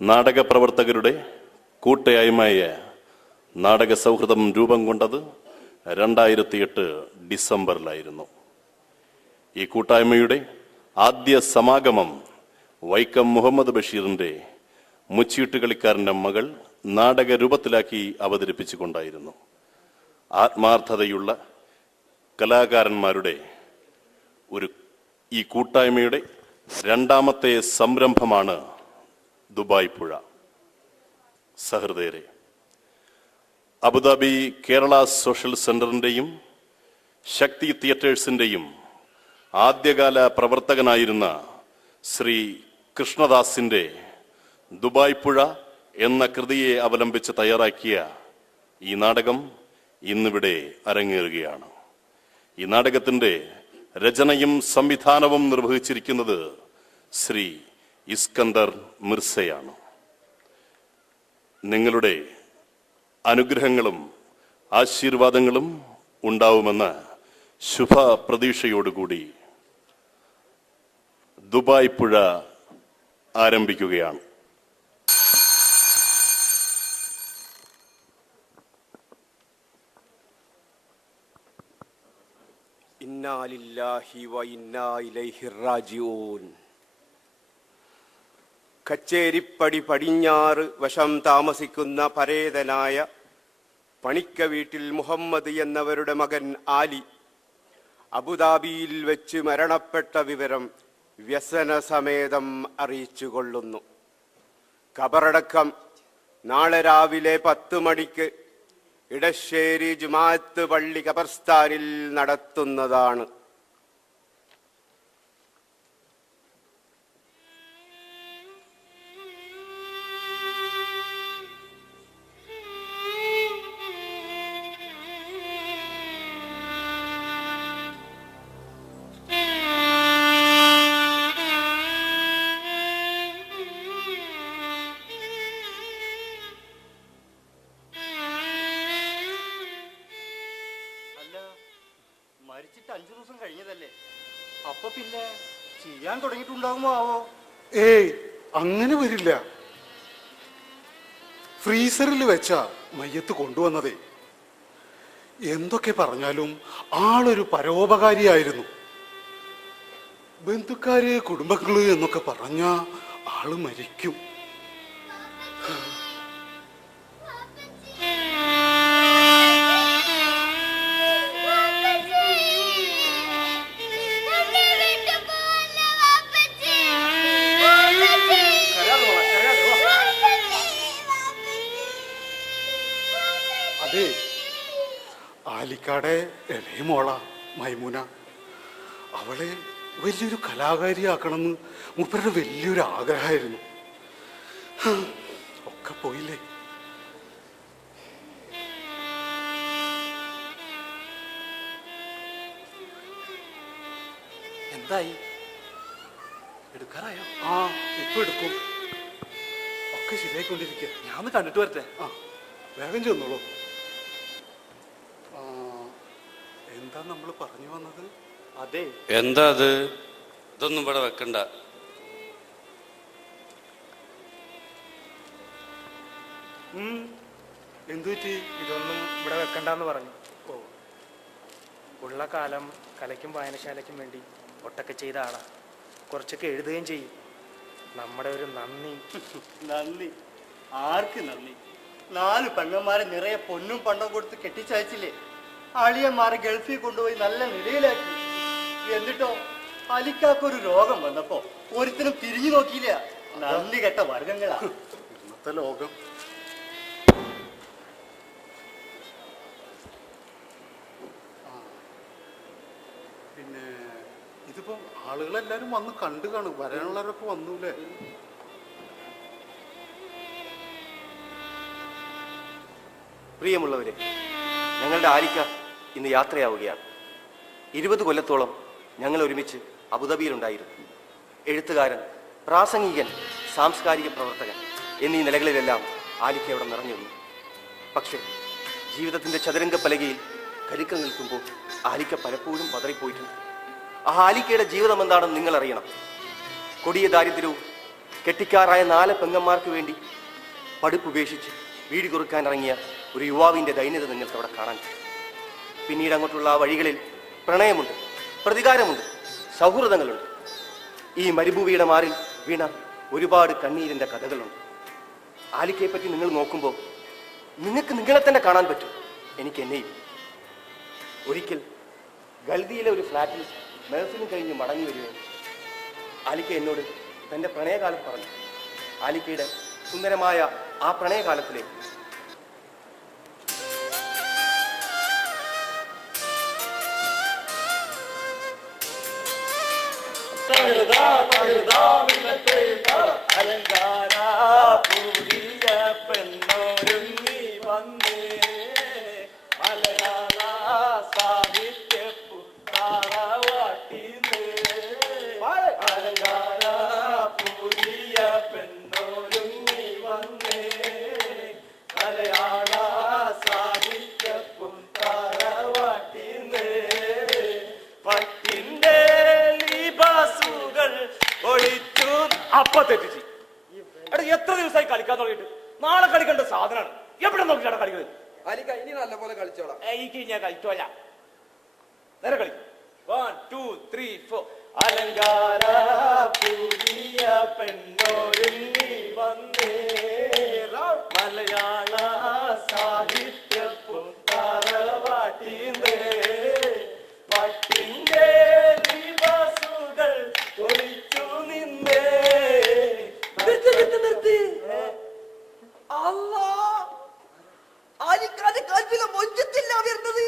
നാടകപ്രവർത്തകരുടെ കൂട്ടായ്മയായ നാടക സൗഹൃദം രൂപം കൊണ്ടത് 2008 ഡിസംബറിലായിരുന്നു. ഈ കൂട്ടായ്മയുടെ ആദ്യ സമാഗമം വൈക്കം മുഹമ്മദ് ബഷീറിൻ്റെ മുച്ചീട്ടുകളിക്കാരൻ്റെ മകൾ നാടകരൂപത്തിലാക്കി അവതരിപ്പിച്ചുകൊണ്ടായിരുന്നു. ആത്മാർത്ഥതയുള്ള കലാകാരന്മാരുടെ ഈ കൂട്ടായ്മയുടെ രണ്ടാമത്തെ സംരംഭമാണ് ദുബായ് പുഴ. സഹൃദയരെ, അബുദാബി കേരള സോഷ്യൽ സെന്ററിൻ്റെയും ശക്തി തിയേറ്റേഴ്സിൻ്റെയും ആദ്യകാല പ്രവർത്തകനായിരുന്ന ശ്രീ കൃഷ്ണദാസിൻ്റെ ദുബായ് പുഴ എന്ന കൃതിയെ അവലംബിച്ച് തയ്യാറാക്കിയ ഈ നാടകം ഇന്നിവിടെ അരങ്ങേറുകയാണ്. ഈ നാടകത്തിൻ്റെ രചനയും സംവിധാനവും നിർവഹിച്ചിരിക്കുന്നത് ശ്രീ ഇസ്കന്ദർ മിർസയാണ്. നിങ്ങളുടെ അനുഗ്രഹങ്ങളും ആശീർവാദങ്ങളും ഉണ്ടാവുമെന്ന ശുഭ പ്രതീക്ഷയോടുകൂടി ദുബായ് പുഴ ആരംഭിക്കുകയാണ്. ഇന്നാ ലില്ലാഹി വ ഇന്നാ ഇലൈഹി റാജിഊൻ. കച്ചേരിപ്പടി പടിഞ്ഞാറ് വശം താമസിക്കുന്ന പരേതനായ പണിക്ക വീട്ടിൽ മുഹമ്മദ് എന്നവരുടെ മകൻ ആലി അബുദാബിയിൽ വെച്ച് മരണപ്പെട്ട വിവരം വ്യസനസമേതം അറിയിച്ചുകൊള്ളുന്നു. ഖബറടക്കം നാളെ രാവിലെ 10 മണിക്ക് ഇടശ്ശേരി ജുമാഅത്ത് പള്ളി ഖബർസ്ഥാനിൽ നടത്തുന്നതാണ്. മരിച്ചിട്ട് 5 ദിവസം കഴിഞ്ഞതല്ലേ, അപ്പൊ പിന്നെ ചെയ്യാൻ തുടങ്ങിയിട്ടുണ്ടാകുമോ ആവോ? ഏയ്, അങ്ങനെ വരില്ല. ഫ്രീസറിൽ വെച്ചാ മയ്യത്ത് കൊണ്ടുവന്നതേ. എന്തൊക്കെ പറഞ്ഞാലും ആളൊരു പരോപകാരിയായിരുന്നു. ബന്ധുക്കാര് കുടുംബങ്ങള് എന്നൊക്കെ പറഞ്ഞ ആള് മരിക്കും. അതെ, ആലിക്കാടെ ഇളയ മോള മൈമുന. അവളെ വലിയൊരു കലാകാരിയാക്കണമെന്ന് മൂപ്പരുടെ വലിയൊരു ആഗ്രഹമായിരുന്നു. ഒക്കെ പോയില്ലേ. എന്തായി, എടുക്കാറായോ? ആ, ഇപ്പൊ എടുക്കും. ഒക്കെ ശരിയായിക്കൊണ്ടിരിക്കുക. ഞാൻ ഒന്ന് കണ്ടിട്ട് വരട്ടെ. ആ, വേഗം ചെന്നോളൂ. എന്താ നമ്മൾ പറഞ്ഞു വന്നത്? അതെ, എന്താ അത്? ഇതൊന്നും ഇവിടെ വെക്കണ്ട. എന്തു പറ്റി? ഇതൊന്നും ഇവിടെ വെക്കണ്ടെന്ന് പറഞ്ഞു. ഓ, ഉള്ള കാലം കലയ്ക്കും വായനശാലയ്ക്കും വേണ്ടി ഒട്ടൊക്കെ ചെയ്ത ആളാ. കുറച്ചൊക്കെ എഴുതുകയും ചെയ്യും. നമ്മുടെ ഒരു നന്ദി. നന്ദി? ആർക്ക് നന്ദി? 4 പെങ്ങന്മാരെ നിറയെ പൊന്നും പണ്ടം കൊടുത്ത് കെട്ടിച്ചയച്ചില്ലേ? അളിയന്മാരെ ഗൾഫിൽ കൊണ്ടുപോയി നല്ല നിലയിലാക്കി. എന്നിട്ടോ അലിക്കാക്കൊരു രോഗം വന്നപ്പോ ഒരുത്തരും തിരിഞ്ഞു നോക്കിയില്ല. നന്ദി കെട്ട വർഗങ്ങളാ ഇന്നത്തെ ലോകം. പിന്നെ ഇതിപ്പോ ആളുകളെല്ലാരും വന്ന് കണ്ടു കാണും. വരാനുള്ളവരൊക്കെ വന്നൂലേ? പ്രിയമുള്ളവരെ, ഞങ്ങളുടെ ആലിക്ക ഇന്ന് യാത്രയാവുകയാണ്. 20 കൊല്ലത്തോളം ഞങ്ങൾ ഒരുമിച്ച് അബുദാബിയിലുണ്ടായിരുന്നു. എഴുത്തുകാരൻ, പ്രാസംഗികൻ, സാംസ്കാരിക പ്രവർത്തകൻ എന്നീ നിലകളിലെല്ലാം ആലിക്ക അവിടെ നിറഞ്ഞു നിന്നു. പക്ഷേ ജീവിതത്തിൻ്റെ ചതുരംഗ പലകയിൽ കരുക്കൾ നിൽക്കുമ്പോൾ ആലിക്ക പലപ്പോഴും പതറിപ്പോയിട്ടുണ്ട്. ആ ആലിക്കയുടെ ജീവിതം എന്താണെന്ന് നിങ്ങൾ അറിയണം. കൊടിയ ദാരിദ്ര്യവും കെട്ടിക്കാറായ 4 പെങ്ങന്മാർക്ക് വേണ്ടി പഠിപ്പുപേക്ഷിച്ച് വീട് കുറുക്കാൻ ഇറങ്ങിയ ഒരു യുവാവിൻ്റെ ദൈന്യത നിങ്ങൾക്ക് അവിടെ കാണാൻ പറ്റും. പിന്നീട് അങ്ങോട്ടുള്ള ആ വഴികളിൽ പ്രണയമുണ്ട്, പ്രതികാരമുണ്ട്, സൗഹൃദങ്ങളുണ്ട്. ഈ മരുഭൂമിയുടെ മാറിൽ വീണ ഒരുപാട് കണ്ണീരിൻ്റെ കഥകളുണ്ട്. ആലിക്കയെ പറ്റി നിങ്ങൾ നോക്കുമ്പോൾ നിങ്ങൾക്ക് നിങ്ങളെ തന്നെ കാണാൻ പറ്റും, എനിക്ക് എന്നെയും. ഒരിക്കൽ ഗൾദിയിലെ ഒരു ഫ്ലാറ്റിൽ മെഹഫിലും കഴിഞ്ഞ് മടങ്ങി വരികയും ആലിക്ക എന്നോട് തൻ്റെ പ്രണയകാലം പറഞ്ഞു. ആലിക്കയുടെ സുന്ദരമായ ആ പ്രണയകാലത്തിലേക്ക് അപ്പൊ തെറ്റിച്ച് എടാ, എത്ര ദിവസമായി കളിക്കാൻ തുടങ്ങിയിട്ട്? നാളെ കളിക്കേണ്ട സാധനമാണ്. എവിടെ നോക്കിയാണ് കളിക്കുന്നത്? അലിക്ക ഇനി നല്ല പോലെ കളിച്ചോളാം. എനിക്ക് ഞാൻ കളിച്ചോല്ല. നേരെ കളിക്കും. 1 2 3 4 അലങ്കാര പുതിയ പെണ്ണൊരുങ്ങി വന്നേ മലയാള സാഹിത്യ പുത്തറവാട്ടിന്നേ പട്ടിന്റെ ദിവസുകൾ ഒളിച്ചു നിന്നേ. നിർത്തി. അല്ലാ, ആലിക്കാന്റെ കൽപ്പിലെ മൊഞ്ചത്തില്ല വരുന്നത്.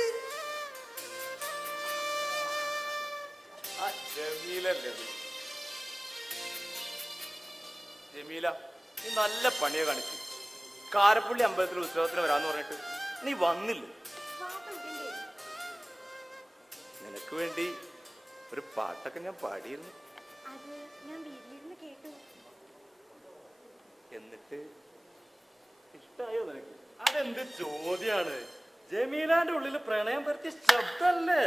ജമീല, നീ നല്ല പണിയെ കാണിച്ചു. കാരപ്പള്ളി അമ്പലത്തിൽ ഉത്സവത്തിന് വരാന്ന് പറഞ്ഞിട്ട് നീ വന്നില്ല. നിനക്ക് വേണ്ടി ഒരു പാട്ടൊക്കെ ഞാൻ പാടിയിരുന്നു. എന്നിട്ട് ഇഷ്ടായോ നിനക്ക്? അതെന്ത് ചോദ്യാണ്? ജമീലാന്റെ ഉള്ളിൽ പ്രണയം പറ്റിയ ശബ്ദല്ലേ?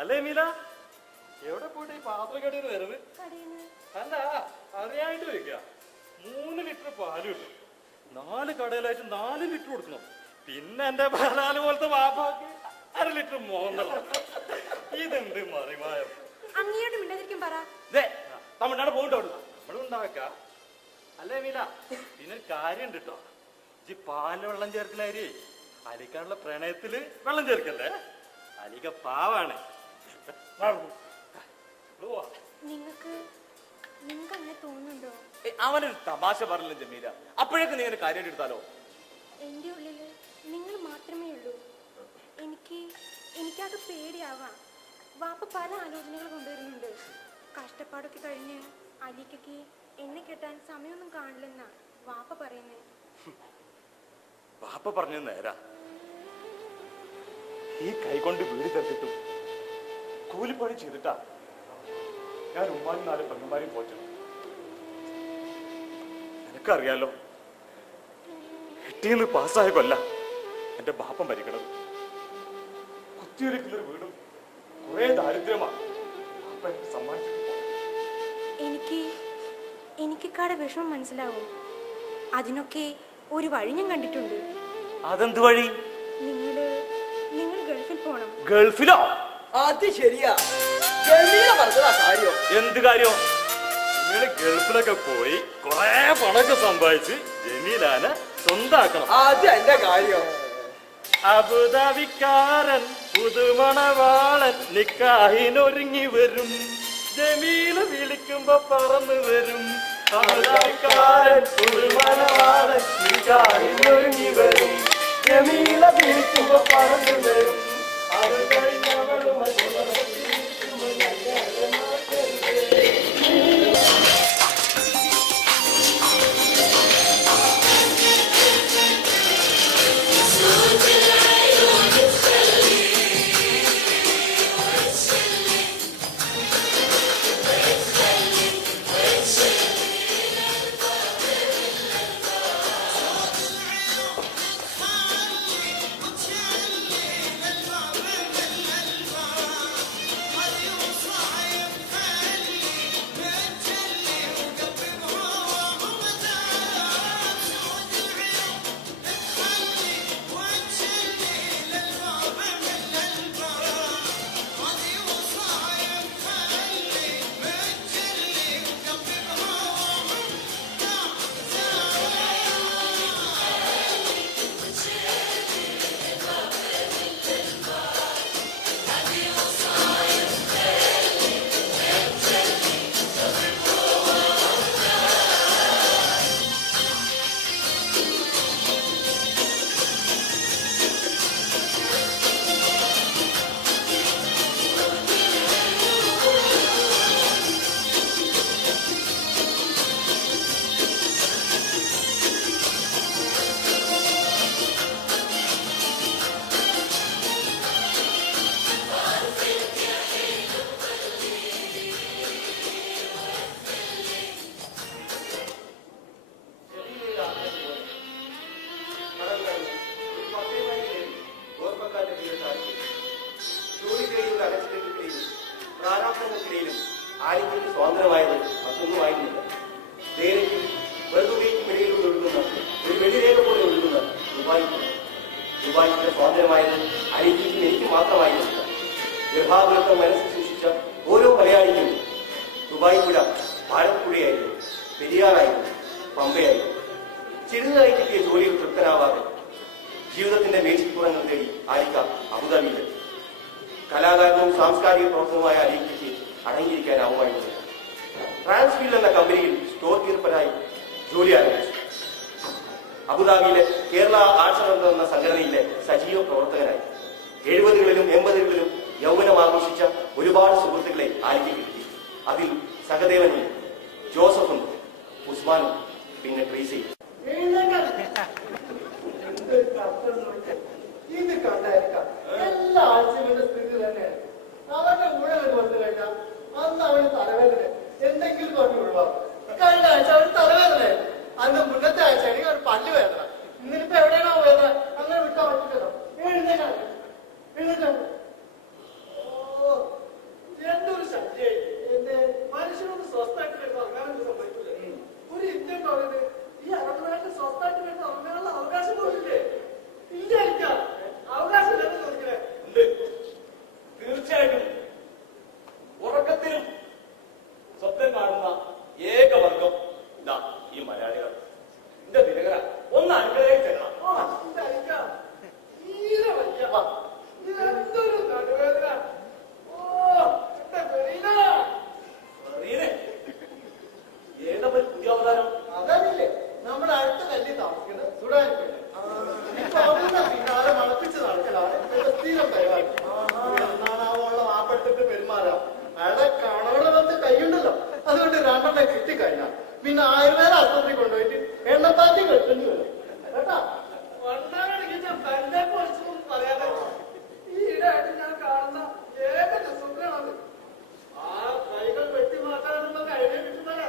അല്ലേ മീല? എവിടെ പോയിട്ട് ഈ പാത്രം കടയിൽ വരവ്? അല്ല, അറിയായിട്ട് വയ്ക്കുക. 3 ലിറ്റർ പാല് കിട്ടും. 4 കടയിലായിട്ട് 4 ലിറ്റർ കൊടുക്കണം. പിന്നെ എന്റെ പാലാല് പോലത്തെ വാപ്പാക്ക് 1/2 ലിറ്റർ മോന്നല്ല. ഇതെന്ത് മറിമായം? തമിഴ്നാട് പോകണ്ടോ? നമ്മളുണ്ടാക്ക. അല്ലേ മീല? പിന്നെ കാര്യം ഉണ്ട് കേട്ടോ. ഈ പാലിൽ വെള്ളം ചേർക്കണാരി അലിക്കാനുള്ള പ്രണയത്തില് വെള്ളം ചേർക്കല്ലേ? അലിക്ക പാവാണ്. അവനൊരു തമാശ പറഞ്ഞില്ല ജമീല. അപ്പോഴേക്ക് നീ കാര്യം എടുത്താലോ? എന്റെ ഉള്ളില് നിങ്ങൾ മാത്രമേ ഉള്ളൂ. എനിക്കത് പേടിയാവാം. വാപ്പ പല ആലോചനകൾ കൊണ്ടുവരുന്നുണ്ട്. കഷ്ടപ്പാടൊക്കെ കഴിഞ്ഞ് അലിക്കയ്ക്ക് എന്നെ കെട്ടാൻ സമയമൊന്നും കാണില്ലെന്നാ വാപ്പ പറയുന്നേ. വാപ്പ പറഞ്ഞത് നേരാ. ഈ കൈകൊണ്ട് വീട് തട്ടിട്ടും കൂലിപ്പണി ചെയ്തിട്ടാ ഞാൻ ഉമ്മാനും 4 പെങ്ങന്മാരെയും പോറ്റണം. നിനക്കറിയാലോ, എട്ടിന്ന് പാസ്സായ കൊല്ല എന്റെ ബാപ്പൻ ഭരിക്കണത്. കുത്തിയൊരുക്കുന്നൊരു വീടും കുറെ ദാരിദ്ര്യമാണ് ബാപ്പ എനിക്ക് സമ്മാനിച്ചു. എനിക്ക് കട വിഷമം മനസ്സിലാവും. അതിനൊക്കെ ഒരു വഴി ഞാൻ കണ്ടിട്ടുണ്ട്. അതെന്ത് വഴി? നിങ്ങൾ ഗൾഫിൽ പോണം. ഗൾഫിലോ? അത് ശരിയാ. ജമീല പറഞ്ഞതാ കാര്യം. എന്ത് കാര്യം? നിങ്ങള് ഗൾഫിലൊക്കെ പോയി കുറെ പണമൊക്കെ സമ്പാദിച്ച് ജമീലാനെ സ്വന്താക്കണം. അത് എന്റെ കാര്യം. അബുദാബിക്കാരൻ പുതുമണവാളൻ നിക്കാഹിനൊരുങ്ങി വരും. ജമീല വിളിക്കുമ്പോ പറന്നു വരും. അബുദാബിക്കാരൻ പുതുമണവാളൻ നിക്കാഹിനൊരുങ്ങി വരും. ജമീല വിളിക്കുമ്പോ പറന്നു വരും. അത് കഴിഞ്ഞവളും ദുബായിയുടെ സ്വാതന്ത്ര്യമായത് അനീതിക്കും എനിക്ക് മാത്രമായിരുന്നില്ല. ഗൃഹാതുരത്വം മനസ്സിൽ സൂക്ഷിച്ച ഓരോ മലയാളിക്കും ദുബായ് പുഴ ഭാരതപ്പുഴയായിരുന്നു, പെരിയാറായിരുന്നു, പമ്പയായിരുന്നു. ചെറുതായി കിട്ടിയ ജോലിയിൽ തൃപ്തനാവാതെ ജീവിതത്തിന്റെ മേച്ചിപ്പുറങ്ങൾ തേടി ആലിക്ക അബുദാബിയിലെത്തി. കലാകാരനും സാംസ്കാരിക പ്രവർത്തനവുമായ അലിക്കയ്ക്ക് അടങ്ങിയിരിക്കാനാവുമായിരുന്നില്ല. ട്രാൻസ്ഫീൽഡ് എന്ന കമ്പനിയിൽ സ്റ്റോർ കീപ്പറായി ജോലി ആരംഭിച്ചു. അബുദാബിയിലെ കേരള ആർട്സ് സെന്റർ എന്ന സംഘടനയിലെ സജീവ പ്രവർത്തകനായി. 70കളിലും 80കളിലും യൗവനം ആഘോഷിച്ച ഒരുപാട് സുഹൃത്തുക്കളെ ആലിക്കയ്ക്ക് കിട്ടി. അതിൽ സഹദേവനും ജോസഫും ഉസ്മാനും പിന്നെ ട്രീസയും. ഇത് കണ്ടായിരിക്കാം എല്ലാ ആഴ്ചകളുടെ സ്ഥിതി തന്നെയാണ്. അവന്റെ കൂടെ വന്നു കഴിഞ്ഞാൽ അന്ന് അവന് തലവേദന എന്തെങ്കിലും പറഞ്ഞ് ഒഴിവാക്കും. കഴിഞ്ഞ ആഴ്ച അവന് തലവേദനയായിരുന്നു. അന്ന് മുന്നത്തെ ആഴ്ച എനിക്ക് ഒരു പല്ല് വേദന. ഇന്നിപ്പോ എവിടെയാണോ വേദന? അങ്ങനെ വിട്ടാൻ പറ്റില്ലല്ലോ. എഴുന്നേക്കാൻ എന്തൊരു ശക്തിയായി എന്നെ മനുഷ്യനൊന്ന് സ്വസ്ഥായിട്ട് വരുന്ന അങ്ങനെയൊന്നും സംഭവിക്കില്ല. ഒരു ഇന്ത്യൻ പൗരന് ഈ അറബിനാട്ടിൽ സ്വസ്ഥായിട്ട് വരുന്ന അങ്ങനെയുള്ള അവകാശം പോയില്ലേ? ഇല്ലായിരിക്കാം. അവകാശം ഇല്ലെന്ന് ചോദിക്കണേ. ഉണ്ട്, തീർച്ചയായിട്ടും. ഉറക്കത്തിലും സ്വപ്നം കാണുന്ന ഏക വർഗം ഇതാ ഈ മലയാളികൾ. എന്റെ ദിനകര ഒന്ന് അനുഗ്രഹിച്ചു തരണം. എന്തൊരു നടുവേദന! ഏതവർ പുതിയ അവതാരം? അതറിയില്ലേ, നമ്മുടെ അടുത്ത കല്ലി താമസിക്കുന്നത് സുഡാനി പെണ്ണ്. പിന്നാലെ മണപ്പിച്ച് നടക്കലാണ് സ്ഥിരം പരിപാടി. നാണാവുള്ള വാപ്പെടുത്തിട്ട് പെരുമാറാം. അയാളെ കാണോടെ കൈയുണ്ടല്ലോ, അതുകൊണ്ട് രണ്ടെണ്ണം കിട്ടിക്കഴിഞ്ഞാൽ പിന്നെ ആയുർവേദ ആശുപത്രി കൊണ്ടുപോയിട്ട് എണ്ണപ്പാറ്റി കെട്ടേണ്ടി വരും കേട്ടാ. പറയാതെ ഈയിടെയായിട്ട് ഞാൻ കാണുന്ന ഏക സുഖമാണത്. ആ കൈകൾ വെട്ടിമാറ്റാനുള്ള കഴിവ് കിട്ടുന്നത്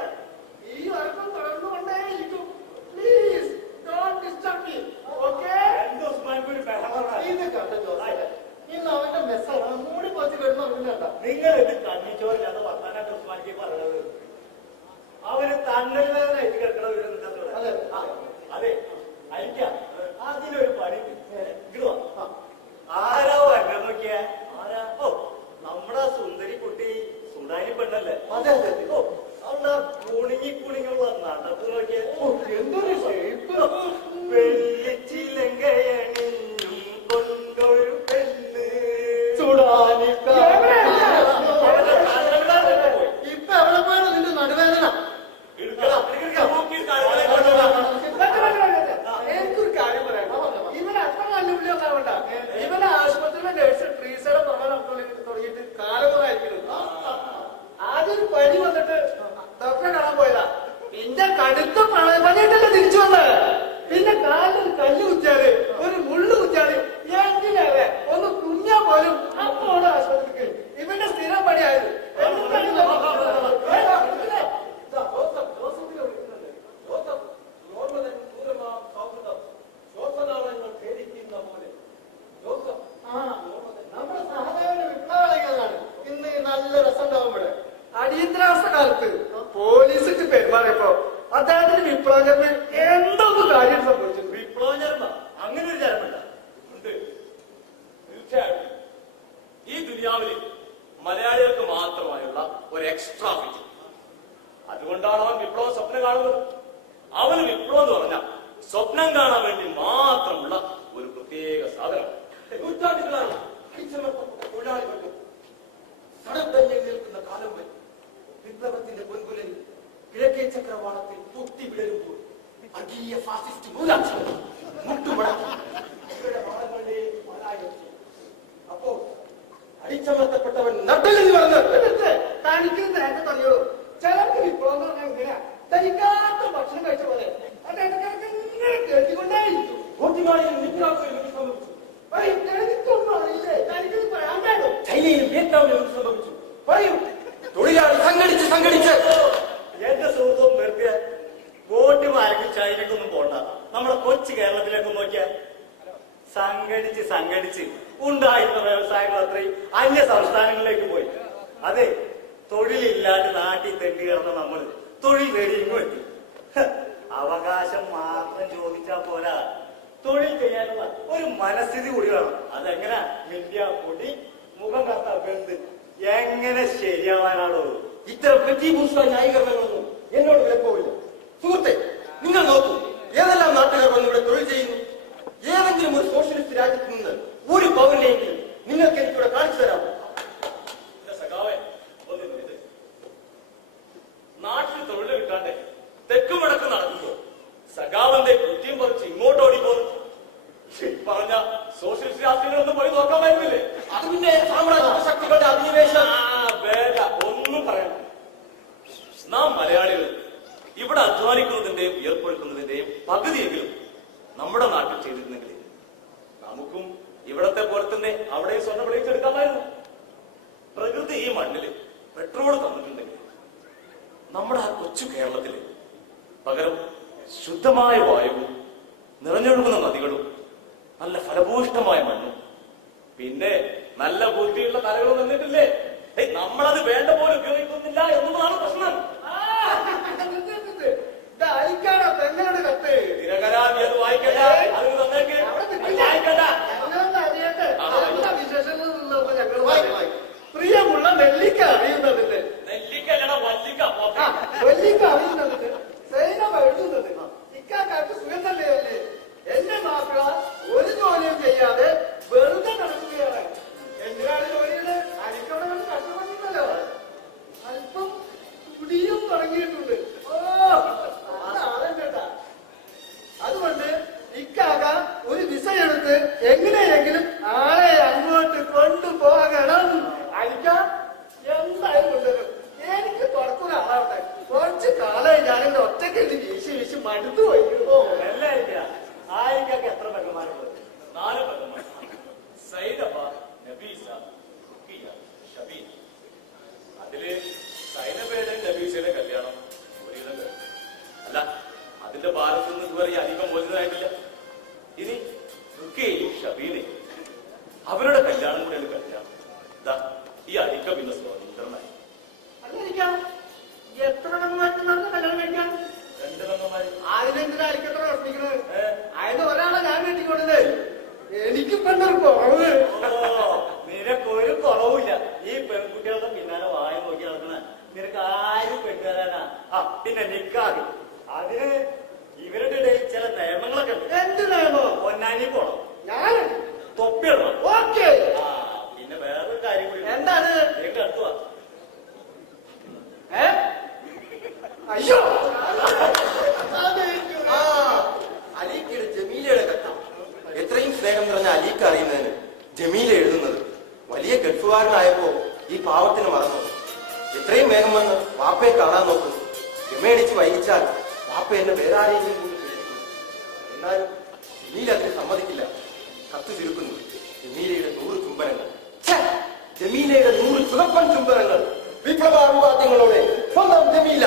ഈ വർഷം തുടർന്നുകൊണ്ടേയിരിക്കും. Please don't disturb me. Okay? ഇത് കണ്ടോ ഇന്ന് അവന്റെ മെസ്സാണ് മൂടി പോച്ച് കിടന്നു. നിങ്ങൾ എന്ത് കണ്ണിച്ചോറില്ലാതെ വർത്താനായിട്ട് ഉസ്മാനിക്ക് പറയണത്? അവര് തന്നല്ലാതായിട്ട് കിടക്കണ വിവരം. അതെ, അയക്കാം. അതിനൊരു പണി ഇടുവാ. ആരാ വരണം നോക്കിയാ? ആരാ? ഓ, നമ്മുടെ സുന്ദരി കുട്ടി സുന്ദരി പെണ്ണല്ലേ? അതെ അതെ. ഓ, അവിടെ കുണിങ്ങിയുള്ള നടപ്പ് നോക്കിയ എന്തൊരു ഷേപ്പ്! വെള്ളിച്ചിലങ്കയണിഞ്ഞും കൊണ്ടൊരു പെണ്ണ് സുഡാനിക്ക. ഇപ്പൊ എവിടെ പോയാണ് നിന്റെ നടുവേദന? എനിക്കൊരു കാര്യം പറയാം. ഇവൻ അത്ര കല്ലുപിള്ളി ഒന്നാവണ്ട. ഇവനെ ആശുപത്രിയിലെ നഴ്സ് ട്രീസയുടെ പ്രമാണം തുടങ്ങിയിട്ട് കാലങ്ങളായിരിക്കുന്നു. ആദ്യം ഒരു പനി വന്നിട്ട് ഡോക്ടറെ കാണാൻ പോയതാ. പിന്നെ കടുത്ത പണിയിട്ടല്ലേ തിരിച്ചു വന്നത്. പിന്നെ കാലിൽ കല്ല് കുത്തിയാല് ഒരു മുള്ളു കുത്തിയാല് എന്തിനല്ലേ ഒന്ന് കുഞ്ഞാ പോലും അപ്പോഴാണ് ആശുപത്രിക്ക്. ഇവന്റെ സ്ഥിരം പണിയായത്. നമ്മുടെ സഹദേവന്റെ വിപ്ലവകളികളാണ് ഇന്ന് നല്ല രസം ഉണ്ടാവുമ്പോഴേ. അടിയന്തരാവസ്ഥ കാലത്ത് പോലീസിട്ട് പെരുമാറിയപ്പോ അദ്ദേഹത്തിന് വിപ്ലവചരണം എന്തൊന്നും കാര്യം സംഭവിച്ചു. വിപ്ലവചരണം അങ്ങനെ ഒരു ചരമല്ല ഉണ്ട്. തീർച്ചയായിട്ടും ഈ ദുനിയാവില് മലയാളികൾക്ക് മാത്രമായുള്ള ഒരു എക്സ്ട്രാ ഫീച്ചർ. അതുകൊണ്ടാണ് അവൻ വിപ്ലവ സ്വപ്നം കാണുന്നത്. അവന് വിപ്ലവം എന്ന് പറഞ്ഞാൽ സ്വപ്നം കാണാൻ വേണ്ടി മാത്രമുള്ള ഒരു പ്രത്യേക സാധനം. നൂറ്റാണ്ടുകളായി അടിച്ചമർത്തപ്പെട്ട തൊഴിലാളികൾക്ക് സടത്തഞ്ഞിൽ നിൽക്കുന്ന കാലം വരെ വിപ്ലവത്തിന്റെ പൊൻകുലിൽ കിഴക്കേ ചക്രവാളത്തിൽ പൊട്ടി വിടരുമ്പോൾ വർഗീയ ഫാസിസ്റ്റ് മൂലാക്ഷരം മുട്ടുമടക്കി ഇവരുടെ വാളങ്ങളുടെ മലായെത്തി. അപ്പോ അടിച്ചമർത്തപ്പെട്ടവൻ നട്ടലെന്ന് പറഞ്ഞത് തനിക്ക് നേരത്തെ പറഞ്ഞോളൂ. ചിലർക്ക് വിപ്ലവം എന്ന് പറഞ്ഞാൽ ഇങ്ങനെ തനിക്കാത്ത ഭക്ഷണം കഴിച്ച പോലെ ഇങ്ങനെ കേട്ടിക്കൊണ്ടേയിരിക്കും. എനിക്കൊന്നും അറിയില്ലേ? തനിക്കത് പറയാൻ വേണ്ടോ? ചൈനയിലും വിയറ്റ്നാമിലും സംഭവിച്ചു. പറയൂ. തൊഴിലാളി സംഘടിച്ച് എന്റെ സുഹൃത്തും നിർത്തിയ വോട്ടുമാർക്ക് ചൈനക്കൊന്നും പോണ്ട. നമ്മുടെ കൊച്ചു കേരളത്തിലേക്കൊന്നും നോക്കിയാൽ സംഘടിച്ച് ഉണ്ടായിരുന്ന വ്യവസായങ്ങൾ അത്രയും അന്യ സംസ്ഥാനങ്ങളിലേക്ക് പോയി. അതെ, തൊഴിലില്ലാണ്ട് നാട്ടിൽ തെണ്ടി കിടന്ന നമ്മള് തൊഴിൽ നേടി ഇങ്ങോട്ട്. അവകാശം മാത്രം ചോദിച്ചാ പോരാ, തൊഴിൽ ചെയ്യാനുള്ള ഒരു മനസ്ഥിതി കൂടി വേണം. അതെങ്ങനെ മില്യ പൊടി മുഖം കത്ത ബന്ധ് എങ്ങനെ ശരിയാവാനാണോ? ഇത്തരം പ്രതിപുരുഷ ന്യായീകരണങ്ങളൊന്നും എന്നോട് വിലപ്പോവില്ല. സുഹൃത്തെ, നിങ്ങൾ നോക്കൂ, ഏതെല്ലാം നാട്ടുകാർ വന്ന് ഇവിടെ തൊഴിൽ ചെയ്യുന്നു. ഏതെങ്കിലും ഒരു സോഷ്യലിസ്റ്റ് രാജ്യത്ത് നിന്ന് ഒരു പൗരനെങ്കിലും നിങ്ങൾക്ക് എനിക്കിവിടെ കാണിച്ചു തരാമോ? നാട്ടിൽ തൊഴിൽ കിട്ടാണ്ട് തെക്കും വടക്ക് നടക്കുമ്പോ സഖാവന്റെ കുറ്റിയും പറിച്ച് ഇങ്ങോട്ട് ഓടിപ്പോന്നു. പറഞ്ഞ സോഷ്യലിസ്റ്റ് രാഷ്ട്രീയങ്ങളൊന്നും പോയി നോക്കാമായിരുന്നില്ലേ? അത് പിന്നെ സാമ്രാജ്യ ശക്തികളുടെ അധിനിവേശം. വേണ്ട, ഒന്നും പറയണം. നാം മലയാളികൾ ഇവിടെ അധ്വാനിക്കുന്നതിന്റെയും വിയർപ്പൊഴുക്കുന്നതിന്റെയും പകുതിയെങ്കിലും നമ്മുടെ നാട്ടിൽ ചെയ്തിരുന്നെങ്കിൽ നമുക്കും ഇവിടത്തെ പോലെ തന്നെ അവിടെ സ്വർണ്ണം വിളയിച്ചെടുക്കാമായിരുന്നു. പ്രകൃതി ഈ മണ്ണിൽ പെട്രോൾ തന്നിട്ടുണ്ടെങ്കിൽ നമ്മുടെ ആ കൊച്ചു കേരളത്തില് പകരം ശുദ്ധമായ വായുവും നിറഞ്ഞൊഴുകുന്ന നദികളും നല്ല ഫലഭൂഷ്ടമായ മണ്ണും പിന്നെ നല്ല ബുദ്ധിയുള്ള തലകളും നിന്നിട്ടില്ലേ? നമ്മളത് വേണ്ട പോലെ ഉപയോഗിക്കുന്നില്ല എന്നുള്ളതാണ് പ്രശ്നം. അത് വായിക്കണ്ട, അതിന് തന്നേക്ക് വായിക്കണ്ട. പ്രിയമുള്ള നെല്ലിക്ക അറിയുന്നതിന്റെ നെല്ലിക്കല്ലട വല്ലിക്ക വല്ലിക്ക അറിയുന്നതിന് സൈനമ എഴുതുന്നത് ഇക്കാലത്ത് സുഖം തന്നെയല്ലേ? എന്റെ മാപ്പിള ഒരു ജോലിയും ചെയ്യാതെ വെറുതെ നടക്കുകയാണ്. എന്തിനാണ് ജോലിയുടെ അരിക്കവിടെ കഷ്ടപ്പെട്ടിട്ടല്ലോ. അല്പം കുടിയും തുടങ്ങിയിട്ടുണ്ട്. ഓ, അതാളെന്താ. അതുകൊണ്ട് ഇക്കാക ഒരു വിസ എടുത്ത് എങ്ങനെയെങ്കിലും ആളെ അങ്ങോട്ട് കൊണ്ടുപോകണം. അരിക്ക എന്തായാലും കൊണ്ടുവരും. എനിക്ക് തുറക്കുന്ന ആളാവട്ടെ. കുറച്ച് കാലമായി ഞാനിവിടെ ഒറ്റക്കെട്ടി വീശി വീശി മടുത്തു പോയിരിക്കുന്നു. ആയിക്കൊക്കെ എത്ര പെങ്ങന്മാരുള്ളത്? 4 പെങ്ങന്മാർ. സൈനബ, നബീസ, റുഖിയ, ഷബീന. അതില് സൈനബയുടെ നബീസയുടെ കല്യാണം ഒരുവിധം കഴിഞ്ഞു. അല്ല, അതിന്റെ ഭാരത്ത് നിന്ന് ഇതുവരെ അധികം മോചിതമായിട്ടില്ല. ഇനി റുഖിയയും ഷബീനയും അവരുടെ കല്യാണം കൂടെയാണ് കല്യാണം. ഇതാ ഈ അരിക്ക പിന്നെ സ്വതന്ത്രമായി. എത്ര പെങ്ങന്മാർക്ക് കല്യാണം കഴിക്കാൻ? 2 പെങ്ങന്മാര്. അതിനെന്തിനാ അരിക്കത്ര പ്രശ്നിക്കുന്നത്? അതിന് ഒരാളെ ഞാൻ കെട്ടിക്കൊണ്ടത്. എനിക്ക് പെണ്ണൊരു കുറവ്. നിനക്കൊരു കുറവില്ല. ഈ പെൺകുട്ടികളുടെ പിന്നാലെ വായ നോക്കി നടക്കണ നിനക്ക് ആരും പെണ്ണുതരാനാ? പിന്നെ നിക്കാതെ അതിന് ഇവരുടെ ഇടയിൽ ചില നിയമങ്ങളൊക്കെ ഉണ്ട്. എന്ത് നിയമോ? പൊന്നാനി പോണം, ഞാൻ തൊപ്പിയിടണം. ഓക്കെ. പിന്നെ വേറൊരു കാര്യം കൂടി. എന്താണ്? എന്റെ അടുത്തുവാ. അയ്യോ, അലീക്കയുടെ ജമീലയുടെ കത്ത് എത്രയും സ്നേഹം നിറഞ്ഞ അലീക്ക അറിയുന്നതിന് ജമീല എഴുതുന്നത് വലിയ ഗൾഫുകാരനായപ്പോ ഈ പാവത്തിന് മറന്നു. എത്രയും വേഗം വന്ന് വാപ്പയെ കാണാൻ നോക്കുന്നു. ജമയടിച്ച് വൈകിച്ചാൽ വാപ്പ എന്നെ വേറെ ആരെങ്കിലും കൂടി പേടിക്കും. എന്നാലും ജമീല അതിന് സമ്മതിക്കില്ല. കത്ത് ചുരുക്കുന്നു. ജമീലയുടെ 100 ചുംബനങ്ങൾ. ജമീലയുടെ 100 ചുവപ്പൻ ചുംബനങ്ങൾ. വിപ്ലവാഭിവാദ്യങ്ങളോടെ സ്വന്തം ജമീല.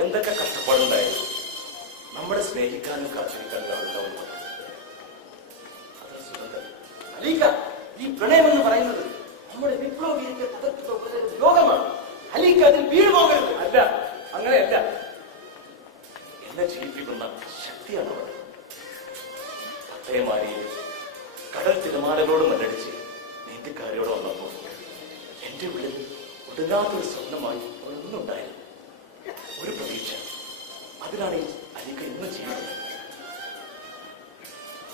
എന്തൊക്കെ കഷ്ടപ്പാടുണ്ടായിരുന്നു നമ്മുടെ സ്നേഹിക്കാനും കാത്തിരിക്കാനും ഉണ്ടാവുന്നു. അലീക്ക, ഈ പ്രണയം എന്ന് പറയുന്നത് നമ്മുടെ വിപ്ലവീയത്തെ ലോകമാണ്. അലീക്ക അതിൽ വീഴുപോകരുത്. അല്ല, അങ്ങനെയല്ല. എന്നെ ജീവിപ്പിക്കുന്ന ശക്തിയാണ് അവിടെ. പട്ടയമാരിയിൽ കടൽ തിരമാലകളോട് മല്ലടിച്ച് നീന്തിക്കാരിയോട് വന്നപ്പോൾ എന്റെ ഉള്ളിൽ ഒടുങ്ങാത്തൊരു സ്വപ്നമായി ഒന്നുണ്ടായിരുന്നു. ഒരു പ്രതീക്ഷ. അതിനാണ് ഈ അലീക്ക ഇന്ന് ചെയ്യുന്നത്.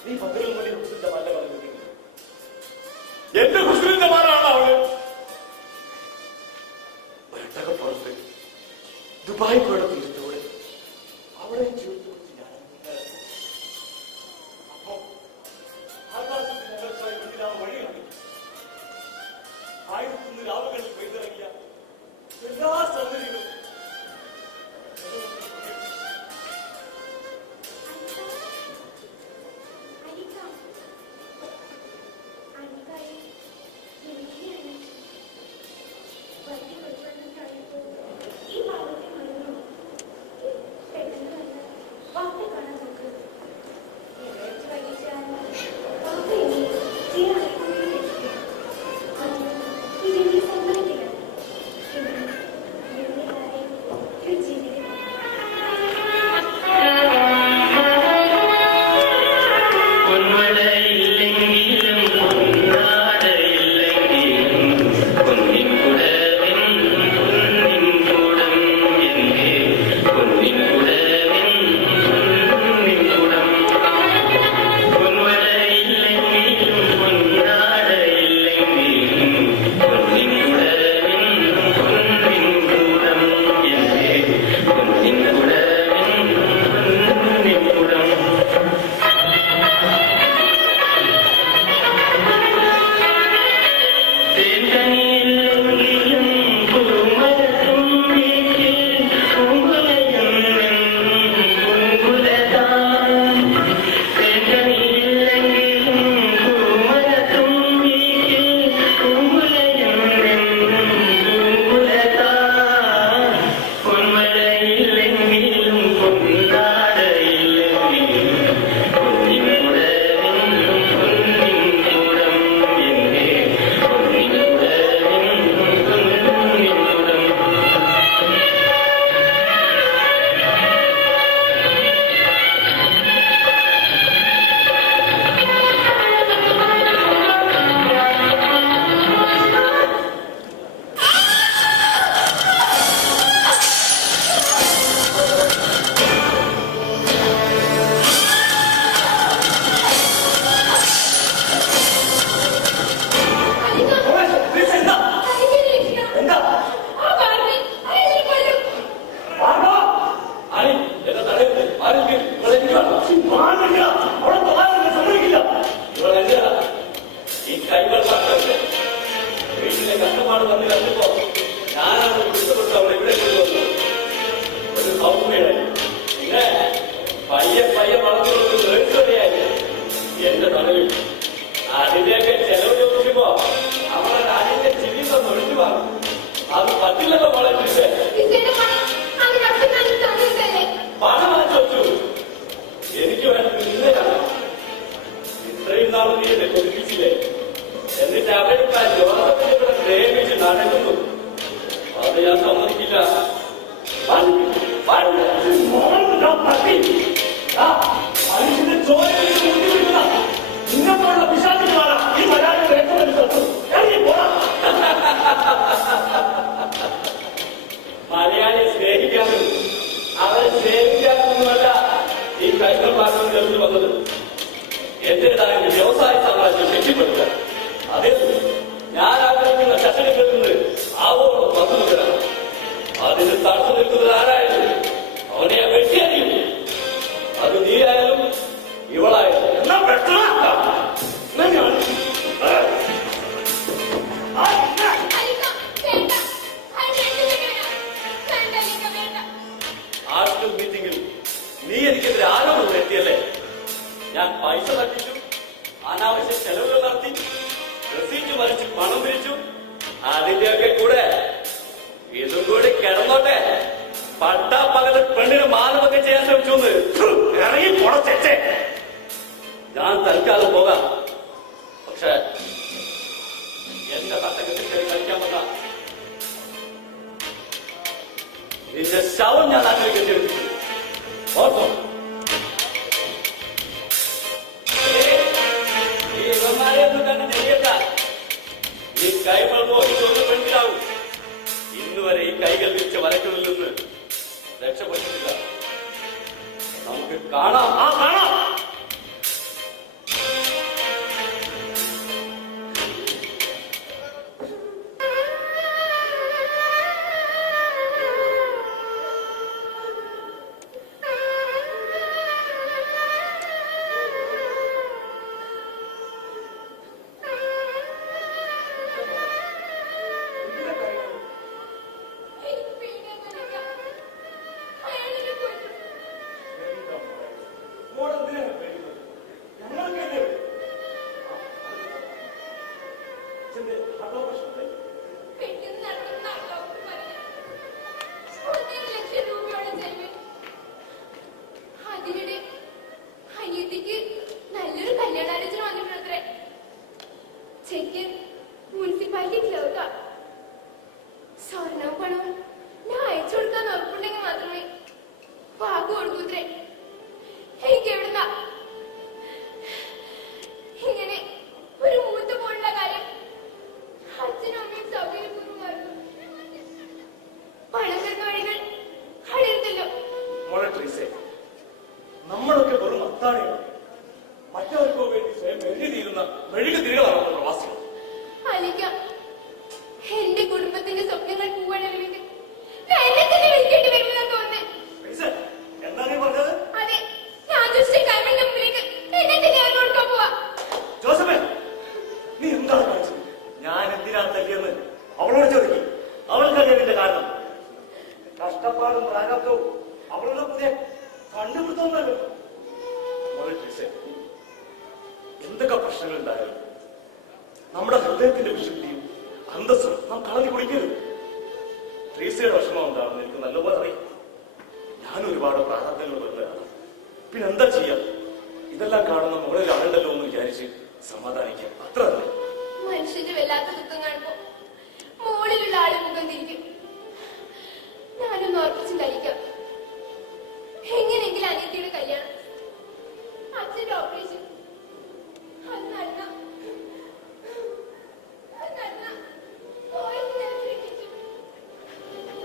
നീ പകലിൽ മണി ഹുസ്നിന്റെ മാല പറഞ്ഞിരിക്കുന്നത്. എന്റെ ഹുസ്നിന്റെ മാലാണ് അവള്. ഒരട്ടകപ്പുറത്ത് ദുബായ് പുഴയുടെ തീരത്തോടെ അവളെ ജീവിതത്തെ കുറിച്ച് ഞാൻ അപ്പോ ആകാശത്തിന് വഴി കണ്ടു. 1001 രാവുകളിൽ പെയ്തിറങ്ങിയ എല്ലാ സൗന്ദര്യങ്ങളും രണ്ടാമത് നീ എന്നെ കൊതിപ്പിച്ചില്ലേ? എന്നിട്ട് അവരിപ്പ ലോകത്തിൽ ഇവിടെ പ്രേമിച്ച് നടക്കുന്നു. അത് ഞാൻ സമ്മതിക്കില്ല. മനുഷ്യന്റെ ചോരയിൽ മുന്നിലിരിക്കുന്ന നിന്നെപ്പോലുള്ള പിശാചുകളാണ് ഈ മലയാളി ഇറങ്ങി പോടാ. മലയാളിയെ സ്നേഹിക്കാനും അവരെ സ്നേഹിക്കാനൊന്നുമല്ല ഈ കൈകൾ പാർട്ടി തെളിഞ്ഞു വന്നത്. എന്റേതായ വ്യവസായ സാമ്രാജ്യം കെട്ടിപ്പടുക്കുക. അതിൽ ഞാൻ ആഗ്രഹിക്കുന്ന ചട്ടങ്ങൾ കേൾക്കുന്നത് ആവോളം വന്നുകൊണ്ടിരാണ്. അതിന് തടസ്സം നിൽക്കുന്നത് ആരായാലും അവനെ വെട്ടിയറിയും. അത് നീയായാലും ഇവളായാലും. എന്നാ പെട്ടെന്ന് ആർട്ടിക്കൽ മീറ്റിംഗിൽ നീ എനിക്കെതിരെ ആരോപണം വരുത്തിയല്ലേ? ഞാൻ പൈസ തട്ടിച്ചു, അനാവശ്യ ചെലവുകൾ നടത്തി, റെസീറ്റ് മറിച്ച് പണം പിരിച്ചു. അതിന്റെയൊക്കെ കൂടെ ഇതും കൂടി കിടന്നോട്ടെ. പട്ടാ പകല് പെണ്ണിന് മാനമൊക്കെ ചെയ്യാൻ ശ്രമിച്ചു. ഇറങ്ങി പൊടച്ചേ. ഞാൻ തൽക്കാലം പോകാം. പക്ഷെ എന്റെ തട്ടകത്തിൽ കയറി കളിക്കാൻ വന്ന നിന്റെ ശവം ഞാൻ നാട്ടിലേക്ക് എത്തിച്ചു. ഓർമ്മ ഈ ഇവന്മാരെയൊന്നും കണ്ട് ചെയ്യണ്ട. ഈ കൈകൾ മോഹിച്ചൊന്ന് പെൺകിടാവും. ഇന്നുവരെ ഈ കൈകൾ വിരിച്ച വരക്കുകളിൽ നിന്ന് രക്ഷപ്പെട്ടിട്ടില്ല. നമുക്ക് കാണാം. കാണാം. നമ്മളൊക്കെ വെറും അത്താണിയാണ്. മറ്റവർക്കോ വേണ്ടി സ്വയം എഴുതി തീരുന്ന മെഴുകുതിരികളാണ് പ്രവാസികൾ. എന്റെ കുടുംബത്തിന്റെ സ്വപ്നങ്ങൾ പൂവണമെങ്കിൽ എന്നെ തന്നെ വിളിക്കേണ്ടി വരുമെന്നാണ് തോന്നുന്നത്. എന്താ നീ പറഞ്ഞത്? അതെ, ഞാൻ ദുഷ്ട കൈമളിന്റെ മുമ്പിലേക്ക് എന്നെ തന്നെ കൊടുക്കാൻ പോവാ. ജോസഫേ, നീ എന്താണ് കാണിച്ചത്? ഞാൻ എന്തിനാണ് തല്ലിയെന്ന് അവളോട് ചോദിക്കും. അവൾക്കറിയാതിന്റെ കാരണം. കഷ്ടപ്പാടും പ്രാരാബ്ദവും അവളുടെ പുതിയ കണ്ടുപിടുത്തമൊന്നല്ലോ. എന്തൊക്കെ പ്രശ്നങ്ങൾ ഉണ്ടായാലും നമ്മുടെ ഹൃദയത്തിന്റെ വിശുദ്ധിയും അന്തസ്സും നാം കളഞ്ഞു കുടിക്കരുത്. ട്രീസയുടെ വിഷമം എന്താണെന്ന് എനിക്ക് നല്ലപോലെ അറിയാം. ഞാൻ ഒരുപാട് പ്രാരാബ്ദങ്ങൾ വരുന്നതാണ്. പിന്നെ എന്താ ചെയ്യാം? ഇതെല്ലാം കാണുന്ന മുകളിൽ ആളുണ്ടല്ലോ എന്ന് വിചാരിച്ച് സമാധാനിക്കാം. അത്ര തന്നെ. മനുഷ്യന്റെ വല്ലാത്ത ദുഃഖം കാണുമ്പോ മുകളിലുള്ള ആള് മുഖം തിരിക്കും. ഞാനൊന്ന് ഓർപ്പിച്ചും കഴിക്കാം. എങ്ങനെയെങ്കിലും അനിയത്തിയുടെ കല്യാണം, അച്ഛന്റെ ഓപ്പറേഷൻ,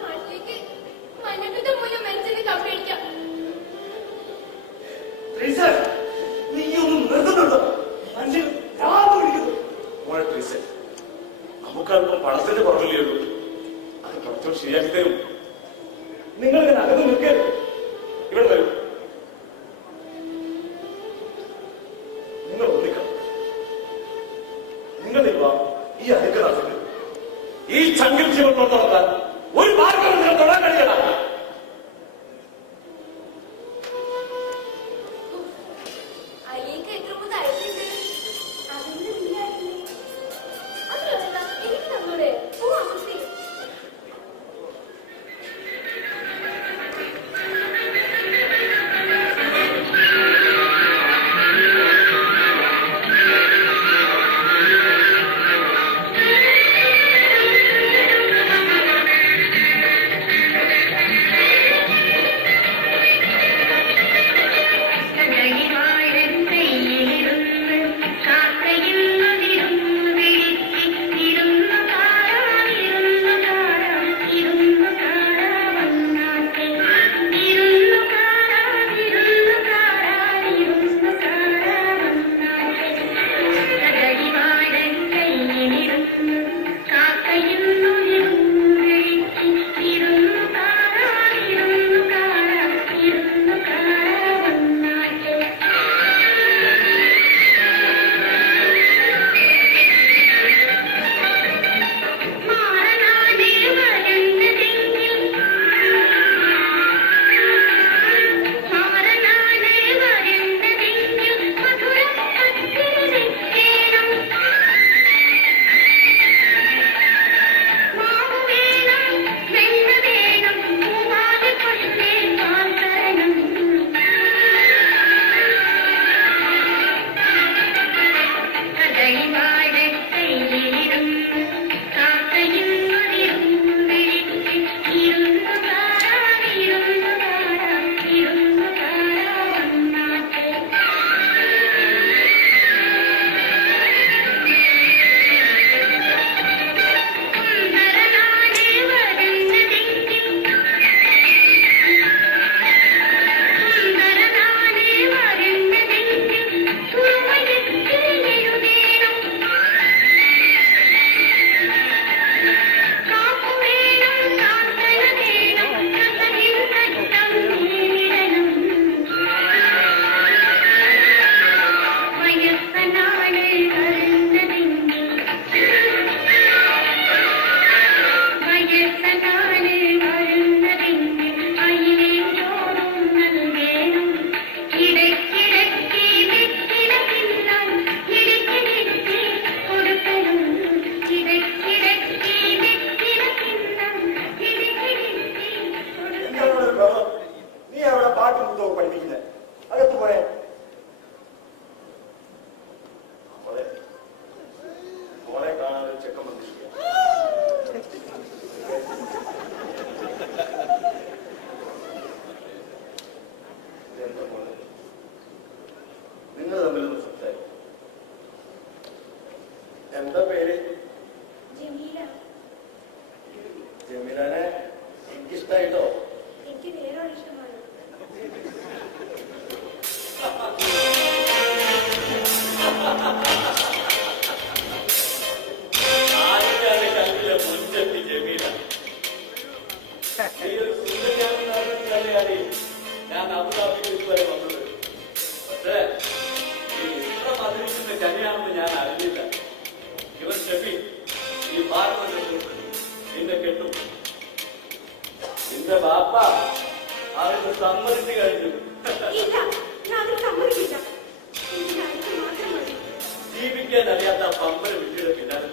നാട്ടിലേക്ക് മഞ്ഞപ്പിത്തം മൂലം മരിച്ചെന്ന് കമ്പടിക്കാം. നീ ഒന്നും നിർത്തുന്നുണ്ടോ? മനുഷ്യൻ മോളെ ട്രീസ, നമുക്കല്പം പണത്തിന്റെ കുറവില്ലേ ഉള്ളൂ. അത് കുറച്ചും ശരിയാക്കി തരും. നിങ്ങൾ ഇങ്ങനെ അകന്ന് നിൽക്കരുത്. ഇവിടെ വരും. നിങ്ങൾ ഒന്നിക്കണം. നിങ്ങളുടെ ഈ അധികനാഥന് ഈ ചങ്കിൽ ജീവൻ കൊണ്ടുനടക്കാൻ ഒരു മാർഗം നിങ്ങൾ തൊടാൻ കഴിയണം. എന്താ പേര്? ജമീല. ജമീലാനെ എനിക്കിഷ്ടായിട്ടോ? എനിക്ക് വേറെ ഇഷ്ടമാണ്. ആദ്യത്തെ കല്ലിലെ മുൻചെത്തി ജമീല. ഈ ഒരു സുന്ദരിയാണെന്ന് ഞാൻ അബുദാബിയിൽ ഇതുവരെ വന്നത്. പക്ഷേ ഈ ഇത്ര മധുരിക്കുന്ന കനിയാണെന്ന് ഞാൻ അറിഞ്ഞില്ല. ഇവൻ ഷെഫി ഈ പാർലമെന്റ് നിന്നെ കെട്ടും. നിന്റെ ബാപ്പ അവർക്ക് സമ്മതിച്ചു കഴിഞ്ഞു. ഇല്ല, ഞാൻ സമ്മതിക്കില്ല. ജീവിക്കാൻ അറിയാത്ത പമ്പര വിട്ടിയുടെ പിന്നാലെ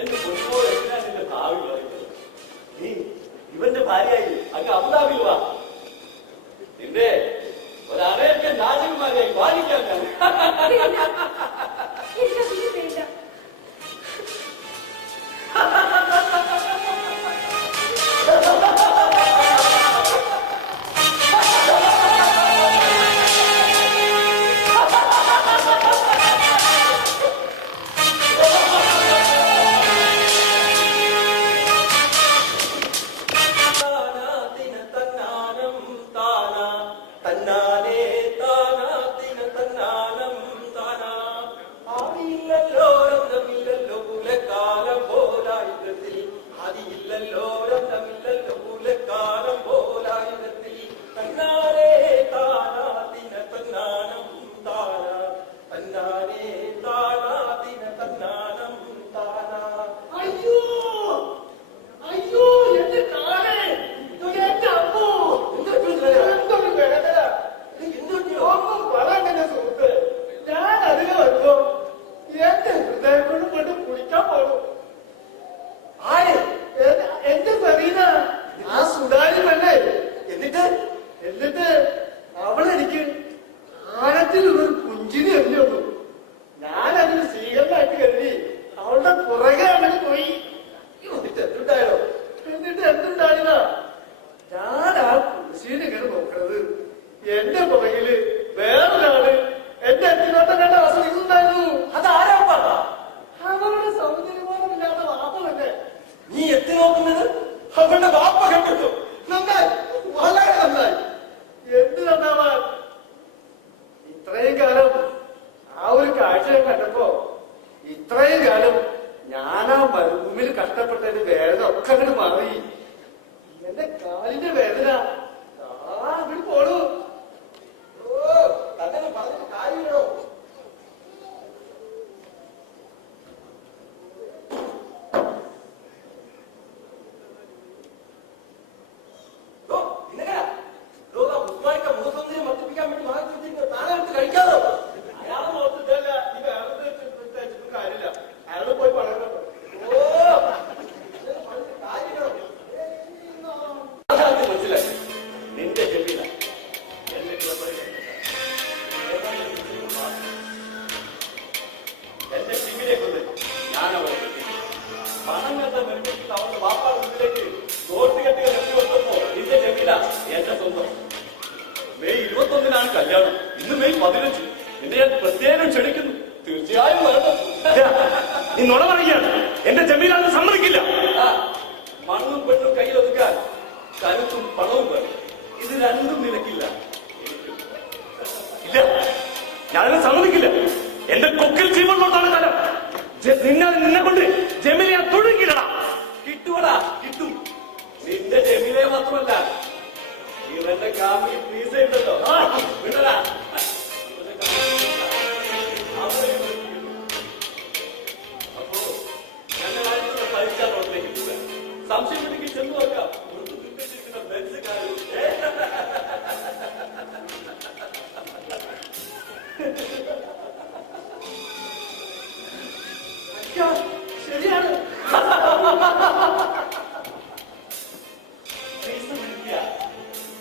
എന്ന് ഫുട്ബോൾ എന്തിനാ നിന്റെ ഭാവി പറയുന്നത്? നീ ഇവന്റെ ഭാര്യയായി അങ്ങ് അബുദാബിയിൽ വാ. നിന്റെ ഒരു അമേരിക്കൻ രാജകുമാരിയായി ബാധിക്കാൻ ഞാൻ.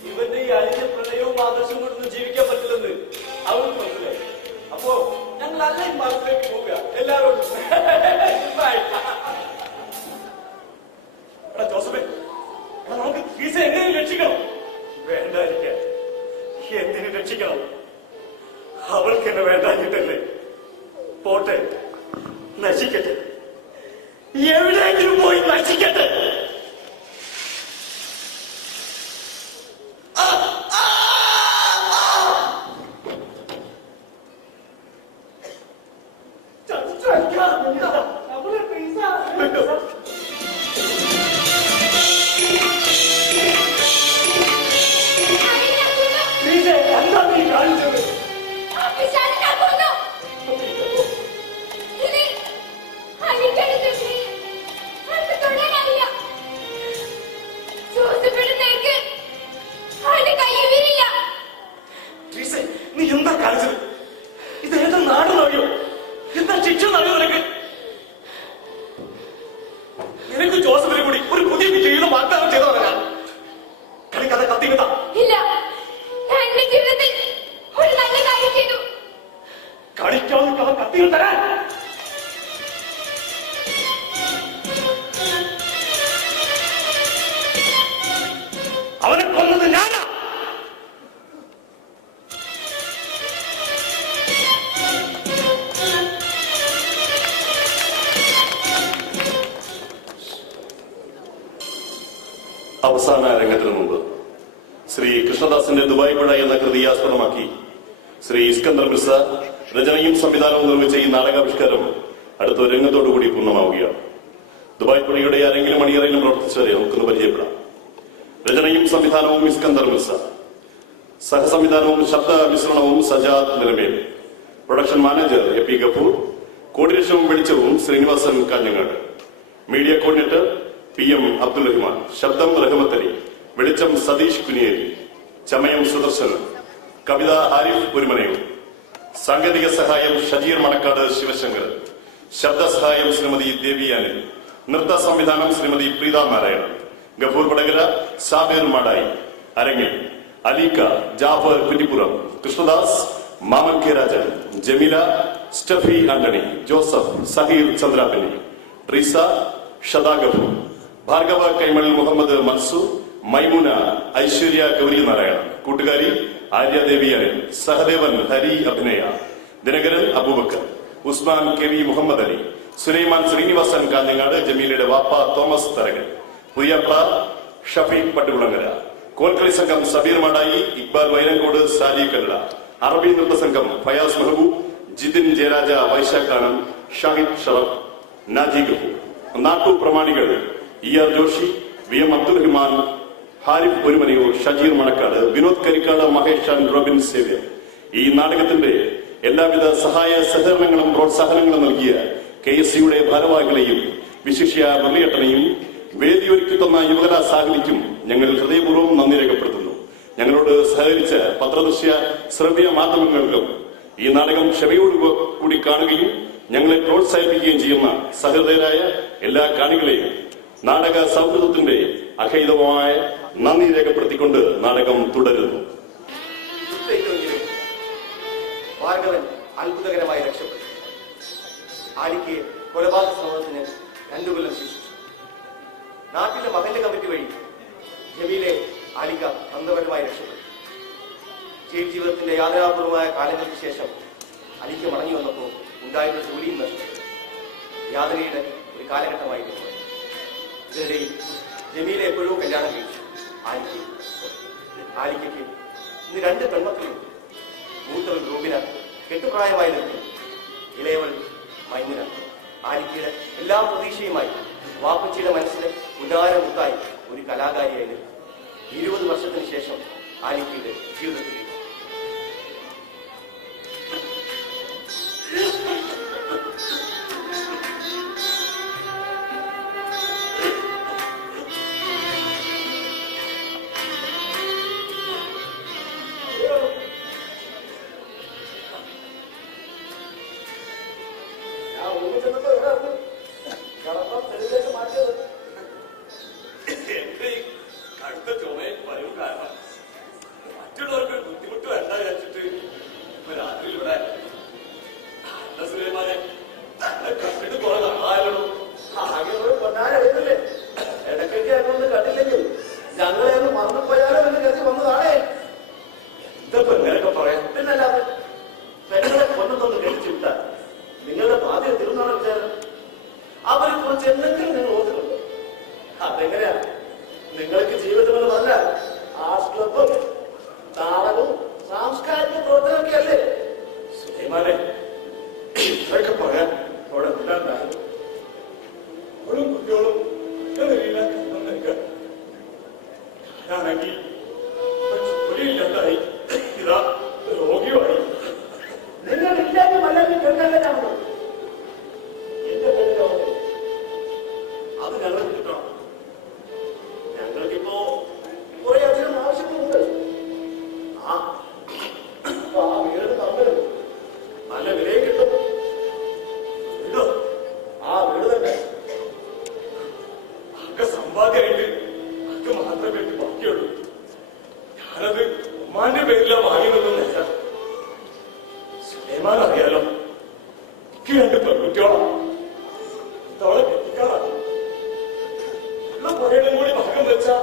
ഇവന്റെ ഈ അഴിഞ്ഞ പ്രണയവും ആദർശവും കൊണ്ടൊന്നും ജീവിക്കാൻ പറ്റില്ലെന്ന് അവർക്ക് മനസ്സിലായി. അപ്പോ ഞങ്ങൾ അല്ലേ മാർഗത്തിലേക്ക് പോവുക എല്ലാവരോടും. ജോസഫേ, നമുക്ക് ഫീസ എങ്ങനെ രക്ഷിക്കണം? വേണ്ടായിരിക്കാൻ എന്തിനു രക്ഷിക്കണം? അവൾക്ക് എന്നെ വേണ്ടാഞ്ഞിട്ടല്ലേ? പോട്ടെ, നശിക്കട്ടെ, എവിടെയെങ്കിലും പോയി നശിക്കട്ടെ. എന്താ നീ കാണിച്ചത്? നീ എന്താ കാണിച്ചത്? ഇത് ഏതാ നാടെന്നറിയോ? എന്താ ശിക്ഷ അറിയോ നിനക്ക്? നിനക്ക് ജോസഫിനെ കൂടി ഒരു പുതിയ ജീവിതം വാഗ്ദാനം ചെയ്തവരാ. കളിക്കാതെ കത്തിക്കത്താ കളിക്കാതെ കത്തികൾ തരാൻ. അവനെ കൊന്നത് ഞാനാ. അവസാന രംഗത്തിനു മുമ്പ് ശ്രീ കൃഷ്ണദാസിന്റെ ദുബായ് പുഴ എന്ന കൃതി ആസ്പദമാക്കി ശ്രീ ഇസ്കന്ദർ മിർസ രചനയും സംവിധാനവും നിർമ്മിച്ച ഈ നാടകാവിഷ്കാരം അടുത്ത ഒരു രംഗത്തോടുകൂടി പൂർണ്ണമാവുകയാണ്. ദുബായ് പുഴയുടെ ആരെങ്കിലും അണിയറയിലും പ്രവർത്തിച്ചവരെ നമുക്കൊന്ന് പരിചയപ്പെടാം. രചനയും സംവിധാനവും ഇസ്കന്ദർ മിർസ, സഹസംവിധാനവും ശബ്ദ മിശ്രണവും Sajad Nilamel, production manager A P Gafoor, കോർഡിനേഷനും വെളിച്ചവും Srinivasan Kanhangad, media coordinator P M Abdul Rahman, ശബ്ദം റഹ്മത്ത് അലി, വെളിച്ചം സതീഷ് കുനിയേരി, ചമയം സുദർശൻ, കവിത ആരിഫ് ഒരുമനയൂർ, സാങ്കേതിക സഹായം ഷജീർ മണക്കാട് ശിവശങ്കർ, ശബ്ദ സഹായം ശ്രീമതി ദേവി അനിൽ, നൃത്ത സംവിധാനം ശ്രീമതി പ്രീത നാരായണൻ, ഗഫൂർ വടകര, സാബിർ മാടായി, അരങ്ങിൽ അലീക്ക, Jafar Kuttippuram, Krishnadas, Maman K Rajan, Jameela, Steffi Antony, Joseph, Saheer Chandrapini, Treesa, Shada Gafoor, Bhargava Kaimal, Muhammad Mansoor, Maimuna, Aishwarya Gauri Narayanan, കൂട്ടുകാരി ആര്യദേവി അനിൽ, സഹദേവൻ ഹരി അഭിനയ, ദിനകരൻ അബൂബക്കർ, ഉസ്മാൻ കെ വി മുഹമ്മദ് അലി, സുലൈമാൻ ശ്രീനിവാസൻ കാഞ്ഞങ്ങാട്, ജമീലയുടെ വാപ്പ തോമസ് തരകൻ, പുയ്യപ്പ ഷഫീഖ് പട്ടുകുളങ്ങര, കോൽക്കളി സംഘം സബീർ മാടായി, ഇക്ബാൽ വൈരങ്കോട്, സാലി കല്ല, അറബി നൃത്ത സംഘം ഫയാസ് മെഹബൂബ്, ജിതിൻ ജയരാജ, വൈശാഖ് ആനന്ദ്, ഷാഹിദ് ഷറഫ്, നാജി ഗഫൂർ. നാട്ടു പ്രമാണികൾ E R Joshi, V M Abdul Rahman, Harif Orumanayur, Shajeer Manakkad, Vinod Karikkad, Mahesh and Robin Xavier. ഈ നാടകത്തിന്റെ എല്ലാവിധ സഹായ സഹകരണങ്ങളും പ്രോത്സാഹനങ്ങളും നൽകിയ KSCയുടെ ഭാരവാഹികളെയും വിശിഷ്യ മുരളിയേട്ടനെയും വേദിയൊരുക്കി തന്ന യുവകലാ സാഹിനിക്കും ഞങ്ങൾ ഹൃദയപൂർവ്വം നന്ദി രേഖപ്പെടുത്തുന്നു. ഞങ്ങളോട് സഹകരിച്ച പത്രദൃശ്യ ശ്രവ്യ മാധ്യമങ്ങൾക്കും ഈ നാടകം ക്ഷമയോടുകൂടി കാണുകയും ഞങ്ങളെ പ്രോത്സാഹിപ്പിക്കുകയും ചെയ്യുന്ന സഹൃദയരായ എല്ലാ കാണികളെയും നാടക സൗഹൃദത്തിന്റെ അഹൈതമായ നന്ദി രേഖപ്പെടുത്തിക്കൊണ്ട് നാടകം തുടരുന്നു. ഭാർഗവൻ അത്ഭുതകരമായി രക്ഷപ്പെട്ടു. ആലിക്ക് കൊലപാതക ശ്രമത്തിന് 2 കൊല്ലം ശിക്ഷിച്ചു. നാട്ടിലെ മകന്റെ കമ്മിറ്റി വഴി ജമീലെ ആലിക്ക അന്തപരമായി രക്ഷപ്പെട്ടു. ജയിൽ ജീവിതത്തിന്റെ യാതനാപൂർവമായ കാലങ്ങൾക്ക് ശേഷം അലിക്ക് മടങ്ങി വന്നപ്പോൾ ഉണ്ടായിരുന്ന ജോലിയും നഷ്ടപ്പെട്ടു. യാതനയുടെ ഒരു കാലഘട്ടമായിരുന്നു. ഇതിനിടയിൽ ജമീലെ എപ്പോഴും കല്യാണം കഴിച്ചു. ആലിക്കയ്ക്ക് ഇന്ന് 2 പെൺമക്കളുണ്ട്. മൂത്തവൾ റൂബിന കെട്ടുപ്രായമായി നിൽക്കുന്നു. ഇളയവൾ മൈമുന. ആലിക്കയുടെ എല്ലാ പ്രതീക്ഷയുമായി വാപ്പച്ചിയുടെ മനസ്സിലെ ഉദാരമുത്തായി ഒരു കലാകാരിയായി നിൽക്കും. 20 വർഷത്തിന് ശേഷം ആലിക്കയുടെ ജീവിതത്തിലേക്ക് നിങ്ങളുടെ ബാധ്യത തീർന്നാണ് വിചാരം. ഇതൊക്കെ പറയാൻ അവിടെ എന്താണ്ടാകും അവളും കുട്ടികളും ഞാനാണെങ്കിൽ ജോലിയില്ലാണ്ടായി ഇതാ രോഗിയുമായി. നിങ്ങൾ ഇല്ലാതെ മലയാളി കേൾക്കാനാണോ എന്റെ പേരോ അത് ഞങ്ങൾ കിട്ടണം. ഞങ്ങൾക്കിപ്പോ കുറെ അധികം ആവശ്യങ്ങളുണ്ട്. ആ വീട് തമ്മിൽ നല്ല വിലയും കിട്ടും. വീടോ ആ വീട് തന്നെ ഒക്കെ സമ്പാദ്യമായിട്ട് ഒക്കെ മാത്രമേ എനിക്ക് ബാക്കിയുള്ളൂ. ഞാനത് ഉമ്മാന്റെ പേരിലാണ് വാങ്ങിയതെന്നല്ല. സുലൈമാൻ അറിയാലോ, എനിക്ക് 2 പെൺകുട്ടിയോളാ. ഇതവളെ കെട്ടിക്കാളാ. ഉള്ള പുഴയിലും കൂടി ഭാഗം വെച്ചാ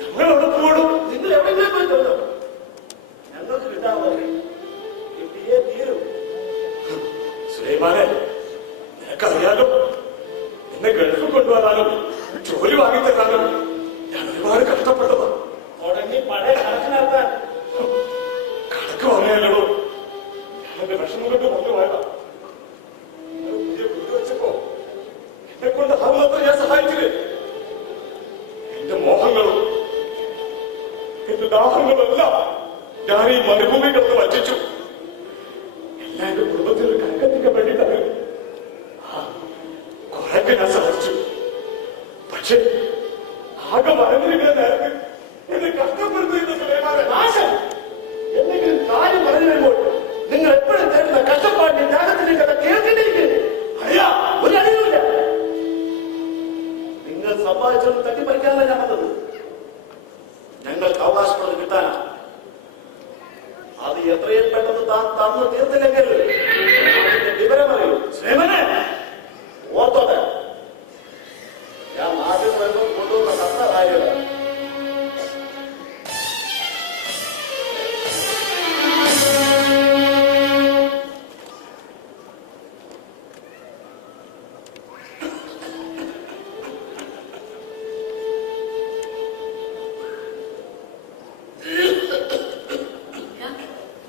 ഞങ്ങൾ അവിടെ പോടും. നിങ്ങൾ എവിടെയെങ്കിലും പോയി തോന്നോ ഞങ്ങൾക്ക് കിട്ടാമോ? കിട്ടിയേ തീരും. സുലൈമാനെ, നിനക്കറിയാലോ, എന്നെ ഗൾഫിൽ കൊണ്ടുവരാനും ജോലി വാങ്ങിത്തരാനും ഞാൻ ഒരുപാട് കഷ്ടപ്പെട്ടതാ. തുടങ്ങി പഴയ കണക്കിനാക്കാൻ കണക്ക് പറയാലോ, ഞാനെന്റെ വിഷമം കൊണ്ട് കൊണ്ടുപോയതാ. പുതിയ വീട് വെച്ചപ്പോ എന്നെ കൊണ്ട് ആവുന്നത്ര ഞാൻ സഹായിച്ചില്ലേ. എന്റെ മോഹങ്ങളും എന്റെ ദാഹങ്ങളുമെല്ലാം ഞാൻ ഈ മരുഭൂമി കിടന്ന് വറ്റിച്ചു. എല്ലാം എന്റെ കുടുംബത്തിൽ കരക്കെത്തിക്കാൻ വേണ്ടിയിട്ടാണ്. കുറെയൊക്കെ ഞാൻ സഹായിച്ചു. പക്ഷേ ആകെ വരഞ്ഞിരിക്കുന്ന നേരത്ത് എന്നെ കഷ്ടപ്പെടുത്തുന്ന സുലൈമാനെ നാശം എന്തെങ്കിലും കാര്യം പറഞ്ഞു വരുമ്പോൾ നിങ്ങൾ എപ്പോഴും തരുന്ന കഷ്ടപ്പാടിന്റെ ത്യാഗത്തിന്റെ കഥ കേൾക്കേണ്ടിയിരിക്കുന്നു. അറിയാ ഒരു അറിവില്ല. നിങ്ങൾ സമ്പാദിച്ചത് തട്ടിപ്പറിക്കാനല്ല ഞാൻ വന്നത്. ഞങ്ങൾക്ക് അവകാശപ്പെട്ടത് കിട്ടാനാ. അത് എത്രയും പെട്ടെന്ന് താൻ തന്നു തീർത്തില്ലെങ്കിൽ അതിന്റെ വിവരം അറിയൂ. സുലൈമാനെ, ഓർത്തോട്ടെ, ഞാൻ നാട്ടിൽ വരുമ്പോൾ കൊണ്ടുവന്ന കത്ത കാര്യമാണ്.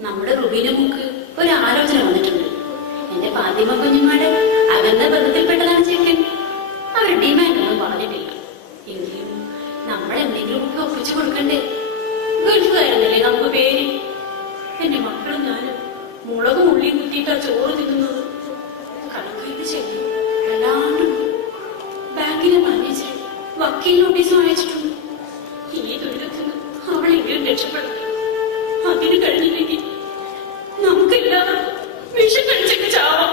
നമ്മുടെ റുബീന മുക്ക് ഒരു ആലോചന വന്നിട്ടുണ്ട്. എന്റെ ഫാത്തിമ കുഞ്ഞുമാടെ അകന്ന ബന്ധത്തിൽപ്പെട്ടതാണ് ചെക്കൻ. അവർ ഡിമാൻഡ് ഒന്നും പറഞ്ഞിട്ടില്ല. എങ്കിലും നമ്മൾ എന്തെങ്കിലും ഒക്കെ ഒപ്പിച്ചു കൊടുക്കണ്ടേ? ഗൾഫുകാരെന്നല്ലേ നമുക്ക് പേര്. എന്റെ മക്കളും ഞാനും മുളകും ഉള്ളിയും കുത്തിയിട്ടാ ചോറ് തിന്നുന്നത്. കണക്കെഴുതി ചെല്ലും വല്ലാണ്ടുണ്ട്. ബാങ്കിലെ മാനേജർ വക്കീൽ നോട്ടീസും അയച്ചിട്ടുണ്ട്. ഈ ദുരിതത്തിൽ നിന്ന് അവളെങ്കിലും രക്ഷപ്പെടും. അതിന് കഴിഞ്ഞില്ലെങ്കിൽ നമുക്കെല്ലാവർക്കും വിഷം കഴിച്ചിട്ട് ചാവാം.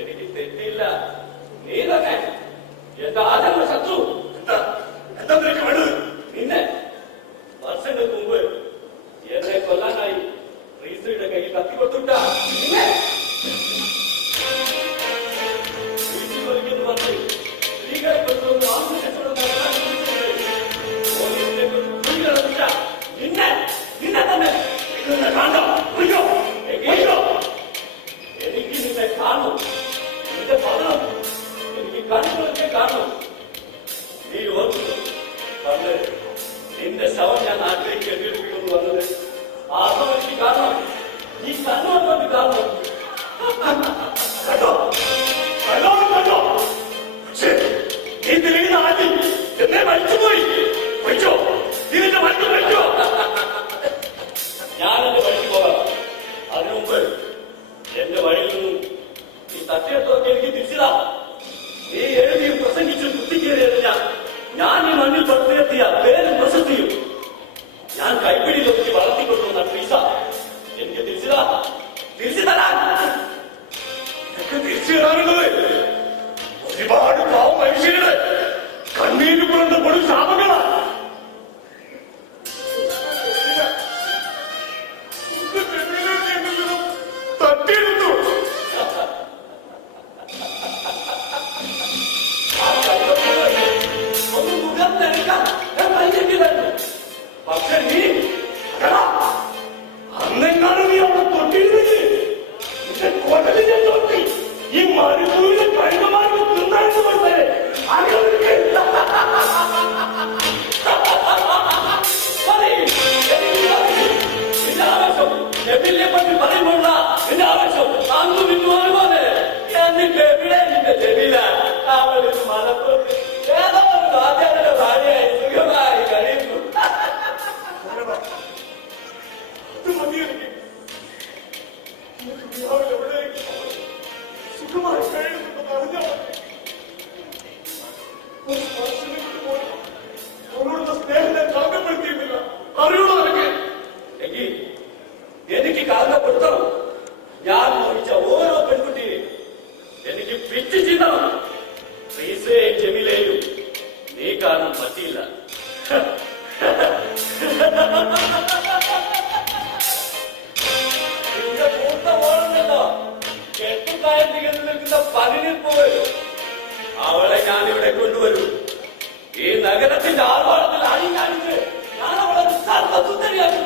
എനിക്ക് തെറ്റില്ല. നീ തന്നെ എന്റെ ആദ്യമുള്ള ശത്രു. എന്താ നിനക്ക് വേണ്ടത്? നിന്നെ വർഷങ്ങൾക്ക് മുമ്പ് എന്നെ കൊല്ലാനായി റീസയുടെ കയ്യിൽ കത്തി കൊടുത്തുട്ട നിന്നെ പറഞ്ഞ് സ്ത്രീകളെ കൊണ്ടുവന്ന് ആത്മകച്ചവടം നിന്നെ നിന്നെ തന്നെ കാണോ എനിക്ക് നിന്നെ കാണും. നിന്റെ പഠനം എനിക്ക് കണ്ണുകളൊക്കെ കാണും. നീ ഓർക്കുന്നു പണ്ട് നിന്റെ ശവം ഞാൻ നാട്ടിലേക്ക് എത്തിയിരിക്കുന്നു വന്നത് ആത്മഹത്യ കാരണം ഈ കണ്ണുകൊണ്ട് കാണും. കേട്ടോ കണ്ടോ കണ്ടോ? പക്ഷേ നീ തിരിയുന്ന ആദ്യം എന്നെ മരിച്ചുപോയി. വയ്ക്കോ ഇതിന്റെ മരുന്ന് വയ്ക്കോ? ഞാനെന്റെ വഴിക്ക് പോകാം. അതിനു മുമ്പ് എന്റെ വഴിയിൽ നിന്നും ഈ തട്ടിയെടുത്തൊക്കെ എനിക്ക് തിരിച്ചതാ. നീ എഴുതിയും പ്രസംഗിച്ചും കുത്തിക്കേറിയതില്ല. ഞാൻ ഈ മണ്ണിൽ പടുത്തുയർത്തിയ പേരും പ്രശസ്തിയും ഞാൻ കൈപ്പിടിയിലൊക്കെ വളർത്തിക്കൊണ്ടുവന്ന പൈസ എനിക്ക് തിരിച്ചതാ. തിരിച്ചു തരാൻ നിനക്ക് തിരിച്ചു തരാനുള്ളത് ഒരുപാട് പാവ മനുഷ്യരുടെ കണ്ണീര് പുറந்த കൊടും ശാപങ്ങളാ. തട്ടിയെടുത്തു. ഒന്ന് മുഖത്തെടുക്കാൻ ഞാൻ കഴിഞ്ഞിട്ടില്ലായിരുന്നു. പക്ഷെ നീ അന്നെങ്ങാണ് നീ അവിടെ തൊട്ടിരുന്നെങ്കിൽ കൊടലിനെ തൊട്ടി ഈ മരുഭൂമിയിലെ കഴുകമാർക്ക് തിന്നായിരുന്നു മനസ്സിലെ പറ്റി പറയുമ്പോഴാ എന്റെ ആവശ്യം അന്ന് നിന്നു പോലെ എന്നിട്ട് എവിടെ നിന്റെ ജമീല അവള് മലപ്പുറത്ത് ഏതോ ഒരു രാജാവിന്റെ ഭാര്യയായി സുഖമായി കഴിയുന്നു. സുഖമായി കഴിയുന്നുണ്ടെന്ന് അറിഞ്ഞാൽ അവളോടുള്ള സ്നേഹത്തെ കളങ്കപ്പെടുത്തിയിട്ടില്ല. അറിയണോ നിനക്ക്? എനിക്ക് കളങ്കപ്പെടുത്തണം. ഞാൻ മോഹിച്ച ഓരോ പെൺകുട്ടിയെയും എനിക്ക് പിച്ച് ചിന്തണം. റീസയെയും ജമീലയും നീ കാരണം പറ്റിയില്ല. നിന്റെ മൂത്ത മോളുണ്ടല്ലോ, കെട്ടുകായൽ തികഞ്ഞു നിൽക്കുന്ന പതിനിൽ പോലും അവളെ ഞാനിവിടെ കൊണ്ടുവരും. ഈ നഗരത്തിന്റെ ആർഭാടത്തിൽ അടി കാണിച്ച് ഞാൻ അവളെ സർവസുന്ദരിയാക്കും.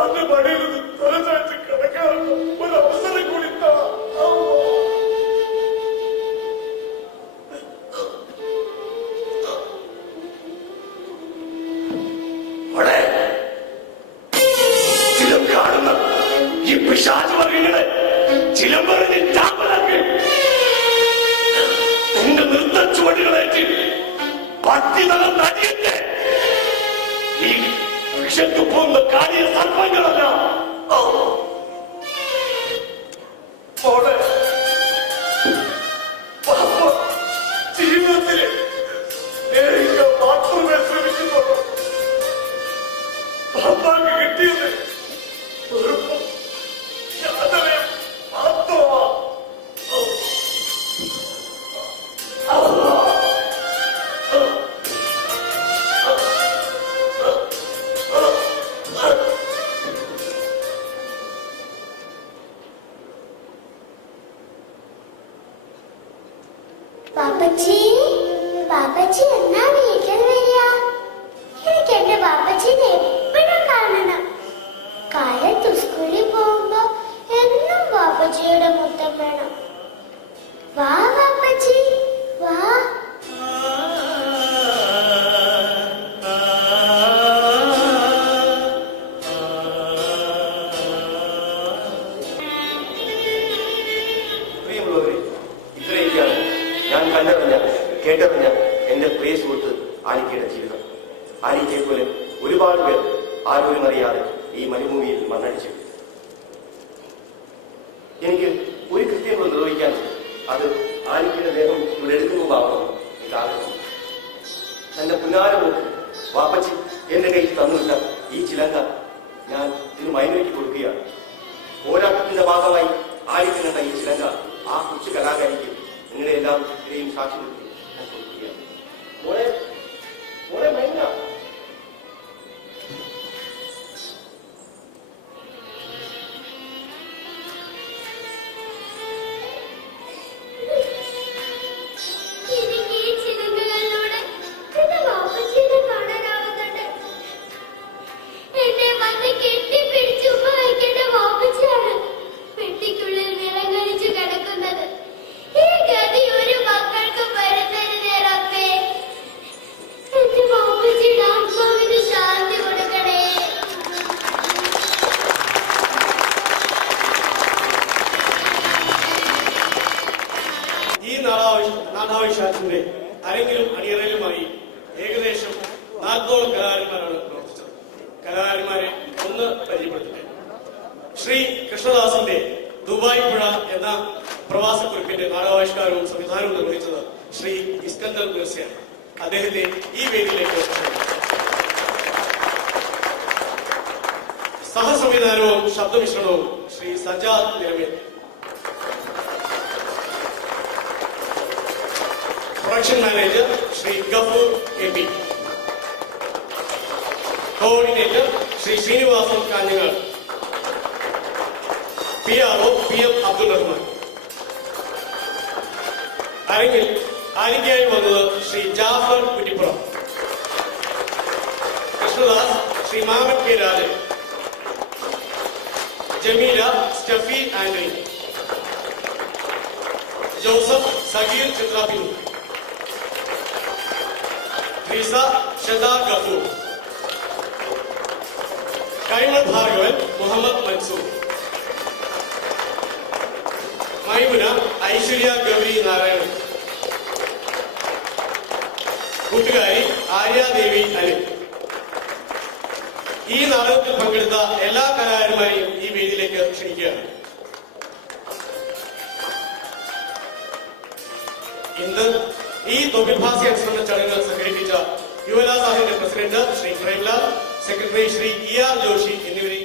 സാറിന്റെ പണിയിൽ നിന്ന് തലചായ്ച്ച് കിടക്കാറുണ്ട് ഒരു അവസരം കൂടി കാണുന്ന ഈ പിശാച് വർഗങ്ങളെ ചിലമ്പറിന് ചാമ്പലാക്കി നിന്റെ നൃത്ത ചുവടുകളേറ്റ് പട്ടി തളം അടിയത്തെ ഈ വൃക്ഷത്തു പോകുന്ന കാലിയ സർപ്പങ്ങളല്ല ജീവിതത്തിൽ മാത്രമേ ശ്രമിക്കുന്നുള്ളൂ പാപ്പാക്ക് കിട്ടിയത് പാപ്പച്ചി എന്നാ വീട്ടിൽ വരിക? എനിക്ക് എന്റെ പാപ്പച്ചിനെ എപ്പോഴും കാണണം. കാലത്ത് സ്കൂളിൽ പോകുമ്പോ എന്നും പാപ്പച്ചിയുടെ മുത്തം വേണം. വാ പാപ്പച്ചി വാ. പ്രിയമുള്ളവരെ, ഇത്രയൊക്കെയാണ് ഞാൻ കണ്ടറിഞ്ഞ കേട്ടറിഞ്ഞ എന്റെ പ്രിയ സുഹൃത്ത് ആലിക്കയുടെ ജീവിതം. ആലിക്കയെ പോലെ ഒരുപാട് പേർ ആരോരും അറിയാതെ ഈ മരുഭൂമിയിൽ മണ്ണടിച്ചു. എനിക്ക് ഒരു കൃത്യങ്ങൾ നിർവഹിക്കാൻ അത് ആലിക്കയുടെ ദേഹം ഇവിടെ എടുക്കുന്നുണ്ടാവണം ഇതാകുന്നു. തന്റെ പുന്നാരമോക്ക് വാപ്പച്ചി എന്റെ കയ്യിൽ തന്നിട്ട ഈ ചിലങ്ക ഞാൻ ഇതിന് മൈനോയ്ക്ക് കൊടുക്കുകയാണ്. പോരാട്ടത്തിന്റെ ഭാഗമായി ആലിക്ക് കണ്ട ഈ ചിലങ്ക ആ കൊച്ചു കലാകാരിക്ക് നിങ്ങളുടെ എല്ലാം ഇത്രയും സാക്ഷി നിർത്തി ഞാൻ കൊടുക്കുകയാണ്. മോളെ മോളെ മൈന നാടാവിശ്വാസത്തിന്റെ അരങ്ങിലും അണിയറയിലുമായി ഏകദേശം 40ഓളം കലാകാരന്മാരാണ് പ്രവർത്തിച്ചത്. കലാകാരന്മാരെ ഒന്ന് പരിചയപ്പെടുത്തട്ടെ. ശ്രീ കൃഷ്ണദാസിന്റെ ദുബായ് പുഴ എന്ന പ്രവാസക്കുറിപ്പിന്റെ നാടകാവിഷ്കാരവും സംവിധാനവും നിർവഹിച്ചത് ശ്രീ ഇസ്കന്ദർ മിർസയാണ്. അദ്ദേഹത്തെ ഈ വേദിയിലേക്ക് സഹസംവിധാനവും ശബ്ദമിശ്രണവും Shri Sajad Niramel. Production manager Shri Gafoor M P. Coordinator Shri Srinivasan Kanhangad. PRO PM Abdul Rahman. അരങ്ങിൽ ആലിക്കയായി വന്നത് Shri Jafar Kuttippuram. Krishnadas Shri Maman K Rajan. Jameela Steffi Antony. Joseph Sageer Chithrapinnu. Reesa Shada Gafoor. Kaimal Bhargavan Muhammad Mansoor. Maimuna Aishwarya Gauri Narayanan. കൂട്ടുകാരി ആര്യാദേവി അനിൽ. ഈ നാടകത്തിൽ പങ്കെടുത്ത എല്ലാ കലാകാരന്മാരെയും ഈ വേദിയിലേക്ക് ക്ഷണിക്കുകയാണ്. ഇന്ന് ഈ തൊഴിൽഭാസി അനുസരണ ചടങ്ങ് സംഘടിപ്പിച്ച യുവലാ സാഹിന്റെ president Shri Premlal, secretary Shri ER Joshi എന്നിവരെ